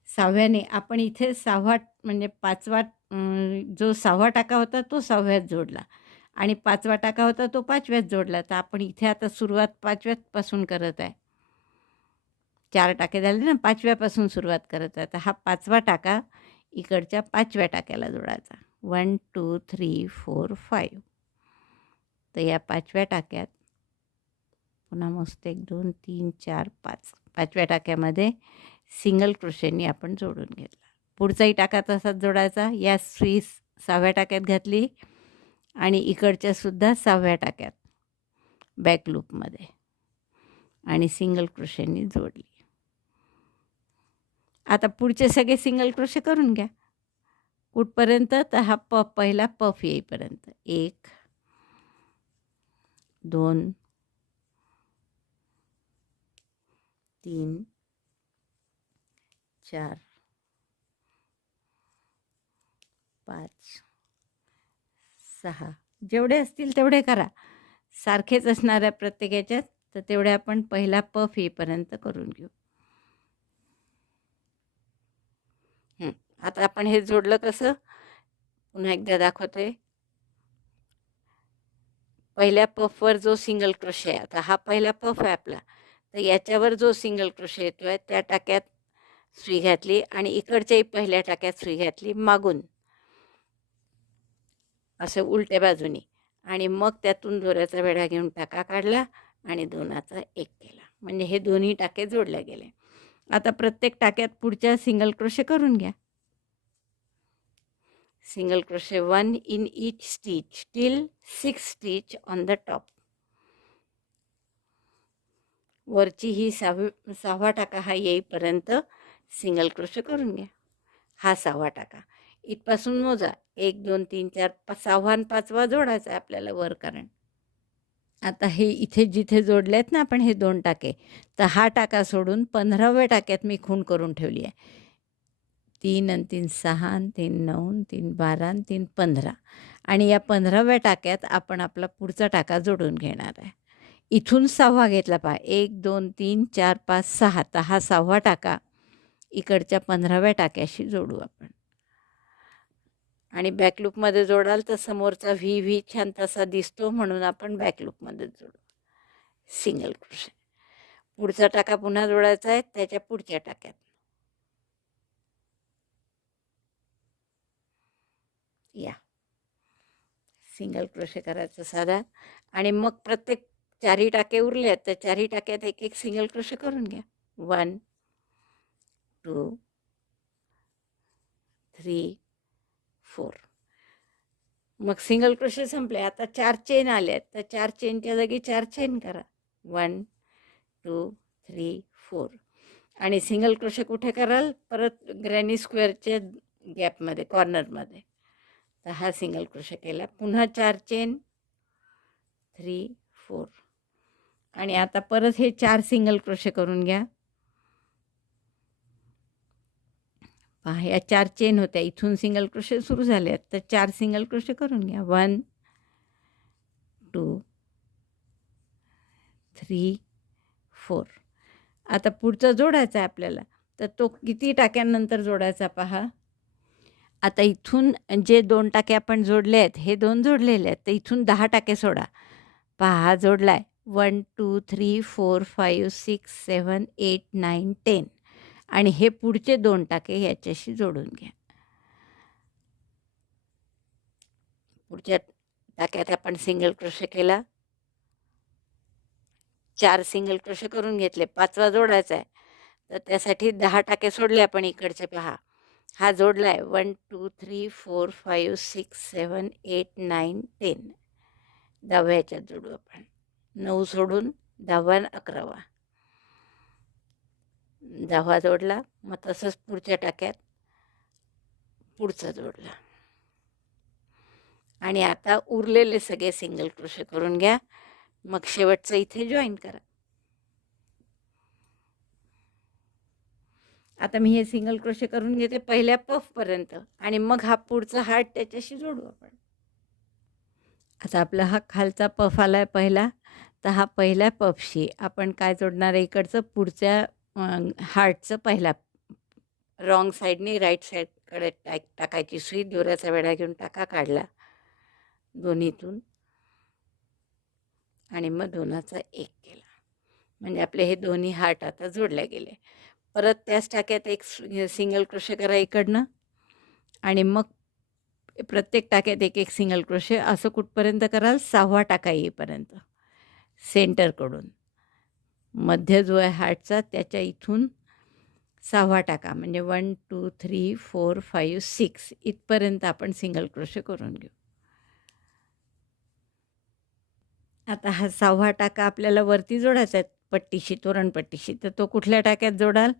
6व्याने आपण इथे 6वा म्हणजे 5वा जो 6वा टाका होता तो 6व्यात जोडला आणि 5वा टाका होता तो 5व्यात जोडला. तर आपण इथे आता सुरुवात 5व्यापासून करत आहे. 4 टाके झाले ना, 5व्यापासून सुरुवात करत आहे. तर हा 5वा टाका इकडच्या 5व्या टाक्याला जोडायचा. 1 2 3 4 5. तर या 5व्या टाक्यात पुन्हा मस्त 1 2 3 4 5. 5व्या टाक्यामध्ये सिंगल क्रोशेनी आपण जोडून घेतला. पुढचाही टाका तसाच जोडायचा. या सुई 6व्या टाक्यात घातली आणि इकडच्या सुद्धा 6व्या टाक्यात बॅक लूपमध्ये आणि सिंगल क्रोशेनी जोडली. आता पुढचे सगळे सिंगल क्रोशे करून घ्या. कुठपर्यंत? तर हा पहिला पफ येईपर्यंत. 1 2 3 4 5 6. जेवढे असतील तेवढे करा, सारखेच असणार आहे प्रत्येक याच्यात. तर तेवढे आपण पहिला पफ येईपर्यंत करून घेऊ. आता आपण हे जोडलं कसं? पुन्हा एकदा दाखवते. पहिल्या पफवर जो सिंगल क्रोशे आहे, आता हा पहिला पफ आहे आपला, तर याच्यावर जो सिंगल क्रोशे येतो आहे त्या टाक्यात सुई घातली आणि इकडच्याही पहिल्या टाक्यात सुई घातली मागून, असं उलट्या बाजूनी, आणि मग त्यातून दोऱ्याचा वेढा घेऊन टाका काढला आणि 2चा 1 केला. म्हणजे हे दोन्ही टाके जोडले गेले. आता प्रत्येक टाक्यात पुढच्या सिंगल क्रोशे करून घ्या. Single crochet 1 in each stitch till 6 stitch on the top. वरची ही 6वा टाका हा येईपर्यंत सिंगल क्रोशे करून घ्या. हा 6वा टाका इथपासून मोजा. 1 2 3 4 6वा आणि 5वा जोडायचा आहे आपल्याला वर, कारण आता हे इथे जिथे जोडले आहेत ना आपण हे 2 टाके, तर हा टाका सोडून 15व्या टाक्यात मी खूण करून ठेवली आहे. 3 आणि 3 6 आणि 3 9 आणि 3 12 आणि 3 15. आणि या 15व्या टाक्यात आपण आपला पुढचा टाका जोडून घेणार आहे. इथून 6वा घेतला पहा. 1 2 3 4 5 6. तर हा 6वा टाका इकडच्या 15व्या टाक्याशी जोडू आपण. आणि बॅकलूपमध्ये जोडाल तर समोरचा व्ही छान तसा दिसतो, म्हणून आपण बॅकलूपमध्ये जोडू. Single crochet. पुढचा टाका पुन्हा जोडायचा आहे त्याच्या पुढच्या टाक्यात. या सिंगल क्रोशे करायचं साधा, आणि मग प्रत्येक चारही टाके उरले आहेत तर चारही टाक्यात एक एक सिंगल क्रोशे करून घ्या. 1 2 3 4. मग सिंगल क्रोशे संपले. आता 4 चेन आले आहेत तर 4 चेनच्या जागी 4 चेन करा. 1 2 3 4. आणि सिंगल क्रोशे कुठे कराल? परत ग्रॅनी स्क्वेअरच्या गॅपमध्ये, कॉर्नरमध्ये. तर हा सिंगल क्रोशे केला. पुन्हा 4 चेन 3 4. आणि आता परत हे 4 सिंगल क्रोशे करून घ्या. पहा, या 4 चेन होत्या, इथून सिंगल क्रोशे सुरू झाले आहेत तर 4 सिंगल क्रोशे करून घ्या. 1 2 3 4. आता पुढचा जोडायचा आहे आपल्याला, तर तो किती टाक्यांनंतर जोडायचा पहा. आता इथून जे 2 टाके आपण जोडले आहेत, हे 2 जोडलेले आहेत, तर इथून 10 टाके सोडा. पहा, हा जोडला आहे. 1 2 3 4 5 6 7 8 9 10. आणि हे पुढचे 2 टाके याच्याशी जोडून घ्या. पुढच्या टाक्यात आपण सिंगल क्रोशे केला, 4 सिंगल क्रोशे करून घेतले, 5वा जोडायचा आहे. तर त्यासाठी 10 टाके सोडले आपण इकडचे. पहा, हा जोडला आहे. 1 2 3 4 5 6 7 8 9 10. 10व्या ह्याच्यात जोडू आपण. 9 सोडून 10वा 11वा. 10वा जोडला. मग तसंच पुढच्या टाक्यात पुढचा जोडला. आणि आता उरलेले सगळे सिंगल क्रोशे करून घ्या. मग शेवटचं इथे जॉईन करा. आता मी हे सिंगल क्रोशे करून घेते पहिल्या पफपर्यंत, आणि मग हा पुढचा हार्ट त्याच्याशी जोडू आपण. आता आपला हा खालचा पफ आला आहे पहिला, तर हा पहिल्या पफशी आपण काय जोडणार आहे? इकडचं पुढच्या हार्टचं पहिला, रॉंग साईडने राईट साईडकडे टाकायची सुई. दोऱ्याचा वेढा घेऊन टाका काढला दोन्हीतून, आणि मग दोनाचा एक केला. म्हणजे आपले हे दोन्ही हार्ट आता जोडले गेले. परत त्याच टाक्यात एक सिंगल क्रोशे करा इकडनं, आणि मग प्रत्येक टाक्यात एक एक सिंगल क्रोशे. असं कुठपर्यंत कराल? 6वा टाका येईपर्यंत. सेंटरकडून मध्य जो आहे हार्टचा त्याच्या इथून 6वा टाका, म्हणजे 1 2 3 4 5 6 इथपर्यंत आपण सिंगल क्रोशे करून घेऊ. आता हा 6वा टाका आपल्याला वरती जोडायचा आहे पट्टीशी, तोरणपट्टीशी. तर तो कुठल्या टाक्यात जोडाल?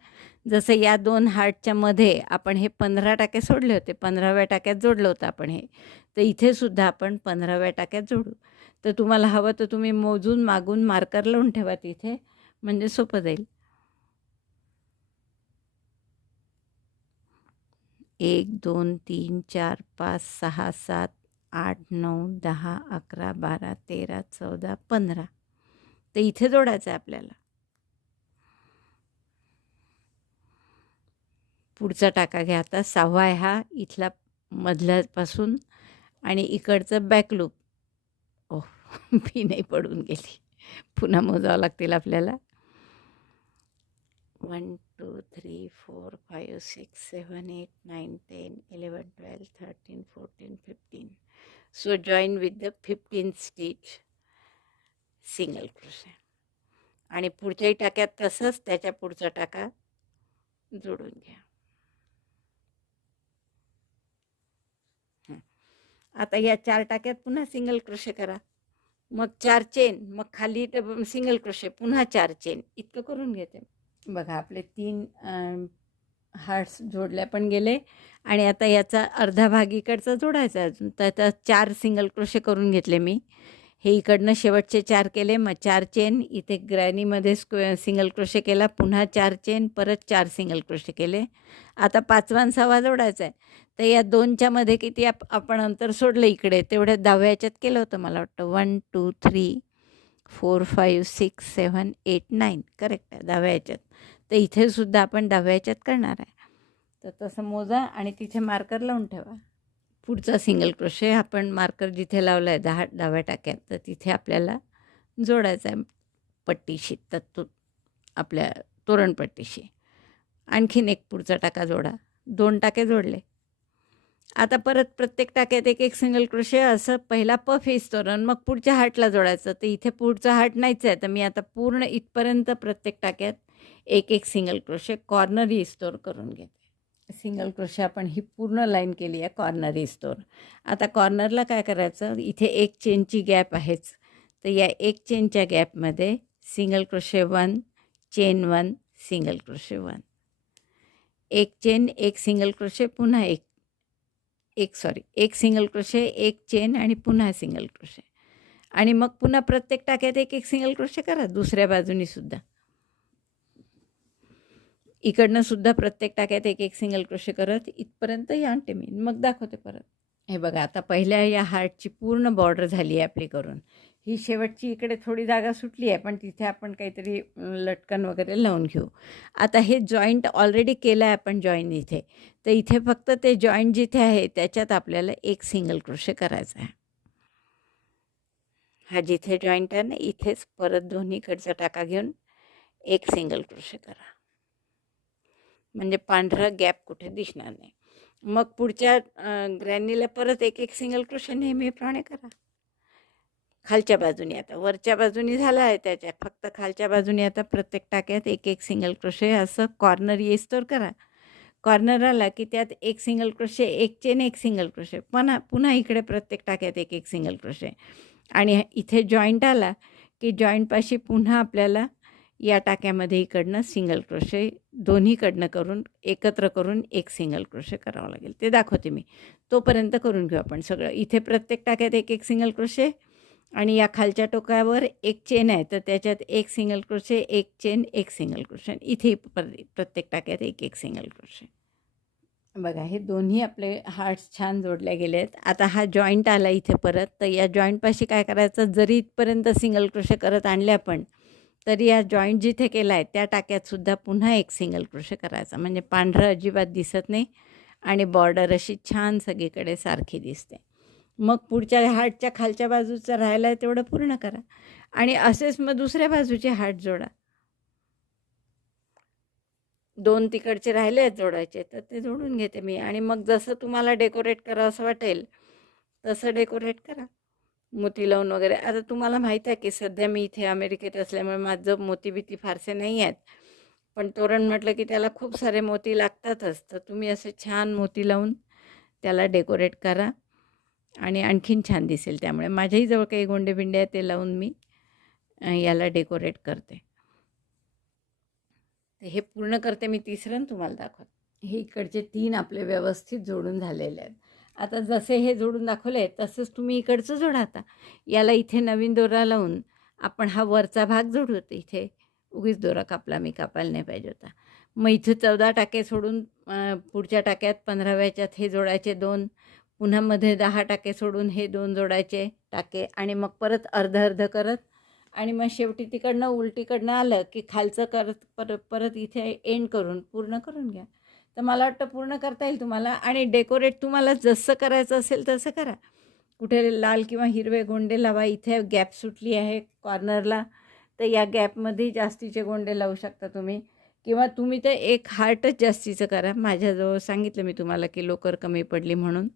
जसं या 2 हार्टच्या मध्ये आपण हे 15 टाके सोडले होते, 15व्या टाक्यात जोडलं होतं आपण हे. तर इथे सुद्धा आपण 15व्या टाक्यात जोडू. तर तुम्हाला हवं तर तुम्ही मोजून मागून मार्कर लावून ठेवा तिथे, म्हणजे सोपं जाईल. 1 2 3 4 5 6 7 8 9 10 11 12 13 14 15. तर इथे जोडायचं आहे आपल्याला. पुढचा टाका घ्या. आता 6वा आहे हा, इथला मधल्यापासून, आणि इकडचं बॅक लूप. ओह, भी नाही पडून गेली, पुन्हा मोजावं लागतील आपल्याला. 1 2 3 4 5 6 7 8 9 10 11 12 13 14 15. So join with the 15th stitch single crochet. आणि पुढच्याही टाक्यात तसंच त्याच्या पुढचा टाका जोडून घ्या. आता या 4 टाक्यात पुन्हा सिंगल क्रोशे करा. मग 4 चेन, मग खाली सिंगल क्रोशे, पुन्हा 4 चेन, इतकं करून घेते. बघा, आपले 3 हार्ट्स जोडल्या पण गेले. आणि आता याचा अर्धा भाग इकडचा जोडायचा अजून. तर आता 4 सिंगल क्रोशे करून घेतले मी. हे इकडनं शेवटचे 4 केले, मग 4 चेन, इथे ग्रॅनीमध्ये सिंगल क्रोशे केला, पुन्हा 4 चेन, परत 4 सिंगल क्रोशे केले. आता 5वा आणि 6वा जोडायचा आहे. तर या 2च्या मध्ये किती आपण अंतर सोडलं इकडे, तेवढ्या 10व्या ह्याच्यात केलं होतं मला वाटतं. 1 2 3 4 5 6 7 8 9 करेक्ट आहे 10व्या ह्याच्यात. तर इथे सुद्धा आपण 10व्या ह्याच्यात करणार आहे. तर तसं मोजा आणि तिथे मार्कर लावून ठेवा. पुढचा सिंगल क्रोशे आपण मार्कर जिथे लावला आहे 10व्या टाक्यात, तर तिथे आपल्याला जोडायचा आहे पट्टीशी. तर तो आपल्या तोरणपट्टीशी. आणखीन एक पुढचा टाका जोडा. 2 टाके जोडले. आता परत प्रत्येक टाक्यात एक एक सिंगल क्रोशे असं पहिला पफ तोरण, मग पुढच्या हार्टला जोडायचं. तर इथे पुढचा हार्ट नाहीच आहे, तर मी आता पूर्ण इथपर्यंत प्रत्येक टाक्यात एक एक सिंगल क्रोशे कॉर्नर इस्तोर करून घेते. सिंगल क्रोशे आपण ही पूर्ण लाईन केली आहे कॉर्नर इस्तोर. आता कॉर्नरला काय करायचं, इथे एक चेनची गॅप आहेच, तर या एक चेनच्या गॅपमध्ये single crochet 1, chain 1, single crochet 1, एक चेन, एक सिंगल क्रोशे, पुन्हा एक सिंगल क्रोशे, एक चेन आणि पुन्हा सिंगल क्रोशे. आणि मग पुन्हा प्रत्येक टाक्यात एक एक सिंगल क्रोशे करा. दुसऱ्या बाजूनी सुद्धा, इकडनं सुद्धा प्रत्येक टाक्यात एक एक सिंगल क्रोशे करत इथपर्यंत आणते मी. मग दाखवते परत. हे बघा, आता पहिल्या या हार्टची पूर्ण बॉर्डर झाली आहे आपली करून. ही शेवटची इकडे थोडी जागा सुटली आहे, पण तिथे आपण काहीतरी लटकन वगैरे लावून घेऊ. आता हे जॉईंट ऑलरेडी केलं आहे आपण जॉईंट इथे, तर इथे फक्त ते जॉईंट जिथे आहे त्याच्यात आपल्याला एक सिंगल क्रोशे करायचा आहे. हा जिथे जॉईंट आहे ना, इथेच परत दोन्हीकडचा टाका घेऊन एक सिंगल क्रोशे करा, म्हणजे पांढरा गॅप कुठे दिसणार नाही. मग पुढच्या ग्रॅनीला परत एक एक सिंगल क्रोशे नेहमीप्रमाणे करा. खालच्या बाजूने, आता वरच्या बाजूने झाला आहे त्याच्या, फक्त खालच्या बाजूने आता प्रत्येक टाक्यात एक एक सिंगल क्रोशे असं कॉर्नर येस्तोवर करा. कॉर्नर आला की त्यात एक सिंगल क्रोशे, एक चेन, एक सिंगल क्रोशे, पुन्हा इकडे प्रत्येक टाक्यात एक एक सिंगल क्रोशे. आणि इथे जॉईंट आला की जॉईंटपाशी पुन्हा आपल्याला या टाक्यामध्ये इकडनं सिंगल क्रोशे दोन्हीकडनं करून एकत्र करून एक सिंगल क्रोशे करावं लागेल. ते दाखवते मी, तोपर्यंत करून घेऊ आपण सगळं. इथे प्रत्येक टाक्यात एक एक सिंगल क्रोशे आणि या खालच्या टोकावर एक चेन आहे, तर त्याच्यात एक सिंगल क्रोशे, एक चेन, एक सिंगल क्रोशे. इथे प्रत्येक टाक्यात एक एक सिंगल क्रोशे. बघा, हे दोन्ही आपले हार्ट्स छान जोडले गेले आहेत. आता हा जॉईंट आला इथे परत, तर या जॉईंटपाशी काय करायचं, जरी इथपर्यंत सिंगल क्रोशे करत आणले आपण, तरी या जॉईंट जिथे केला आहे त्या टाक्यातसुद्धा पुन्हा एक सिंगल क्रोशे करायचा, म्हणजे पांढरं अजिबात दिसत नाही आणि बॉर्डर अशी छान सगळीकडे सारखी दिसते. मग पुढच्या हार्टच्या खालच्या बाजूचं राहिलं आहे तेवढं पूर्ण करा आणि असेच मग दुसऱ्या बाजूचे हार्ट जोडा. 2 तिकडचे राहिले आहेत जोडायचे, तर ते जोडून घेते मी. आणि मग जसं तुम्हाला डेकोरेट करावं असं वाटेल तसं डेकोरेट करा, मोती लावून वगैरे. आता तुम्हाला माहीत आहे की सध्या मी इथे अमेरिकेत असल्यामुळे माझं मोती फारसे नाही आहेत, पण तोरण म्हटलं की त्याला खूप सारे मोती लागतातच. तर तुम्ही असे छान मोती लावून त्याला डेकोरेट करा आणि आणखीन छान दिसेल. त्यामुळे माझ्याही जवळ काही गोंडेबिंडे आहेत, ते लावून मी याला डेकोरेट करते. हे पूर्ण करते मी तिसरं तुम्हाला दाखवते. हे इकडचे 3 आपले व्यवस्थित जोडून झालेले आहेत. आता जसे हे जोडून दाखवले तसंच तुम्ही इकडचं जोडा. आता याला इथे नवीन दोरा लावून आपण हा वरचा भाग जोडू. इथे उगीच दोरा कापला मी, कापायला नाही पाहिजे होता. मग इथे 14 टाके सोडून पुढच्या टाक्यात 15व्याच्यात हे जोडायचे 2, पुन्हा मध्ये 10 टाके सोडून हे 2 जोडायचे टाके आणि मग परत अर्ध करत आणि मग शेवटी तिकडनं उलटीकडनं आलं की खालचं करत परत इथे एंड करून पूर्ण करून घ्या. तर मला वाटतं पूर्ण करता येईल तुम्हाला. आणि डेकोरेट तुम्हाला जसं करायचं असेल तसं करा. कुठे लाल किंवा हिरवे गोंडे लावा. इथे गॅप सुटली आहे कॉर्नरला, तर या गॅपमध्ये जास्तीचे गोंडे लावू शकता तुम्ही, किंवा तुम्ही तर एक हार्टच जास्तीचं करा. माझ्याजवळ सांगितलं मी तुम्हाला की लोकर कमी पडली म्हणून,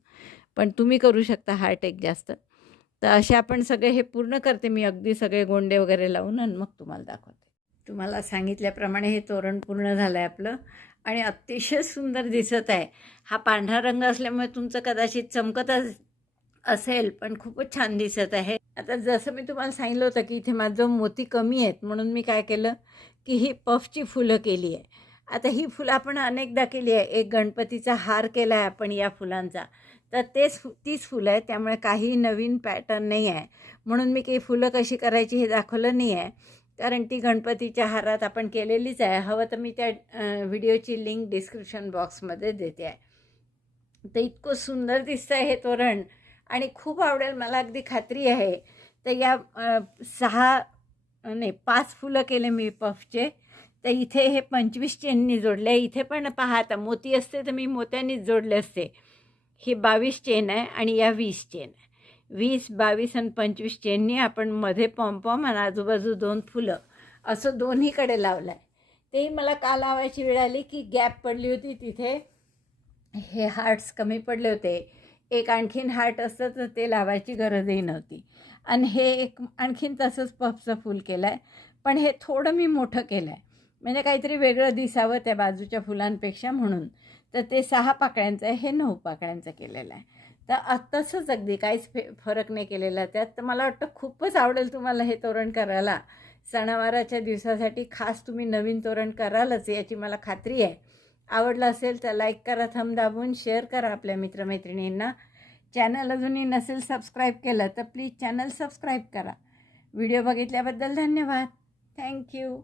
पण तुम्ही करू शकता हार्ट एक जास्त. तर असे आपण सगळे हे पूर्ण करते मी, अगदी सगळे गोंडे वगैरे लावून, आणि मग तुम्हाला दाखवते. तुम्हाला सांगितल्याप्रमाणे हे तोरण पूर्ण झालं आहे आपलं आणि अतिशय सुंदर दिसत आहे. हा पांढरा रंग असल्यामुळे तुमचं कदाचित चमकत असेल, पण खूपच छान दिसत आहे. आता जसं मी तुम्हाला सांगितलं होतं की इथे माझं मोती कमी आहेत, म्हणून मी काय केलं की ही पफची फुलं केली आहे. आता ही फुलं आपण अनेकदा केली आहे. एक गणपतीचा हार केला आहे आपण या फुलांचा, तर तीच फुलं आहे, त्यामुळे काही नवीन पॅटर्न नाही आहे. म्हणून मी काही फुलं कशी करायची हे दाखवलं नाही आहे, कारण ती गणपतीच्या हारात आपण केलेलीच आहे. हवं तर मी त्या व्हिडिओची लिंक डिस्क्रिप्शन बॉक्समध्ये देते आहे. तर इतकं सुंदर दिसतं आहे हे तोरण आणि खूप आवडेल मला, अगदी खात्री आहे. तर या 5 फुलं केले मी पफचे. तर इथे हे 25 चेननी जोडले. इथे पण पहा, आता मोती असते तर मी मोत्यांनीच जोडले असते. ही 22 चेन आहे आणि या 20 चेन आहे. 20, 22 आणि 25 चेननी आपण मध्ये पॉम्पॉम आणि आजूबाजू 2 फुलं असं दोन्हीकडे लावलं आहे. ते मला का लावायची वेळ आली की गॅप पडली होती तिथे, हे हार्ट्स कमी पडले होते. एक आणखीन हार्ट असतं तर ते लावायची गरजही नव्हती. आणि हे एक आणखीन तसंच पफचं फूल केलं आहे, पण हे थोडं मी मोठं केलं आहे म्हणजे काहीतरी वेगळं दिसावं त्या बाजूच्या फुलांपेक्षा म्हणून. तर ते 6 पाकळ्यांचं आहे, हे 9 पाकळ्यांचं केलेलं आहे. तर तसंच अगदी काहीच फरक नाही केलेला त्यात. तर मला वाटतं खूपच आवडेल तुम्हाला हे तोरण करायला. सणावाराच्या दिवसासाठी खास तुम्ही नवीन तोरण करालच याची मला खात्री आहे. आवडलं असेल तर लाईक करा, थंब दाबून शेअर करा आपल्या मित्रमैत्रिणींना. चॅनल अजूनही नसेल सबस्क्राईब केलं तर प्लीज चॅनल सबस्क्राईब करा. व्हिडिओ बघितल्याबद्दल धन्यवाद. थँक्यू.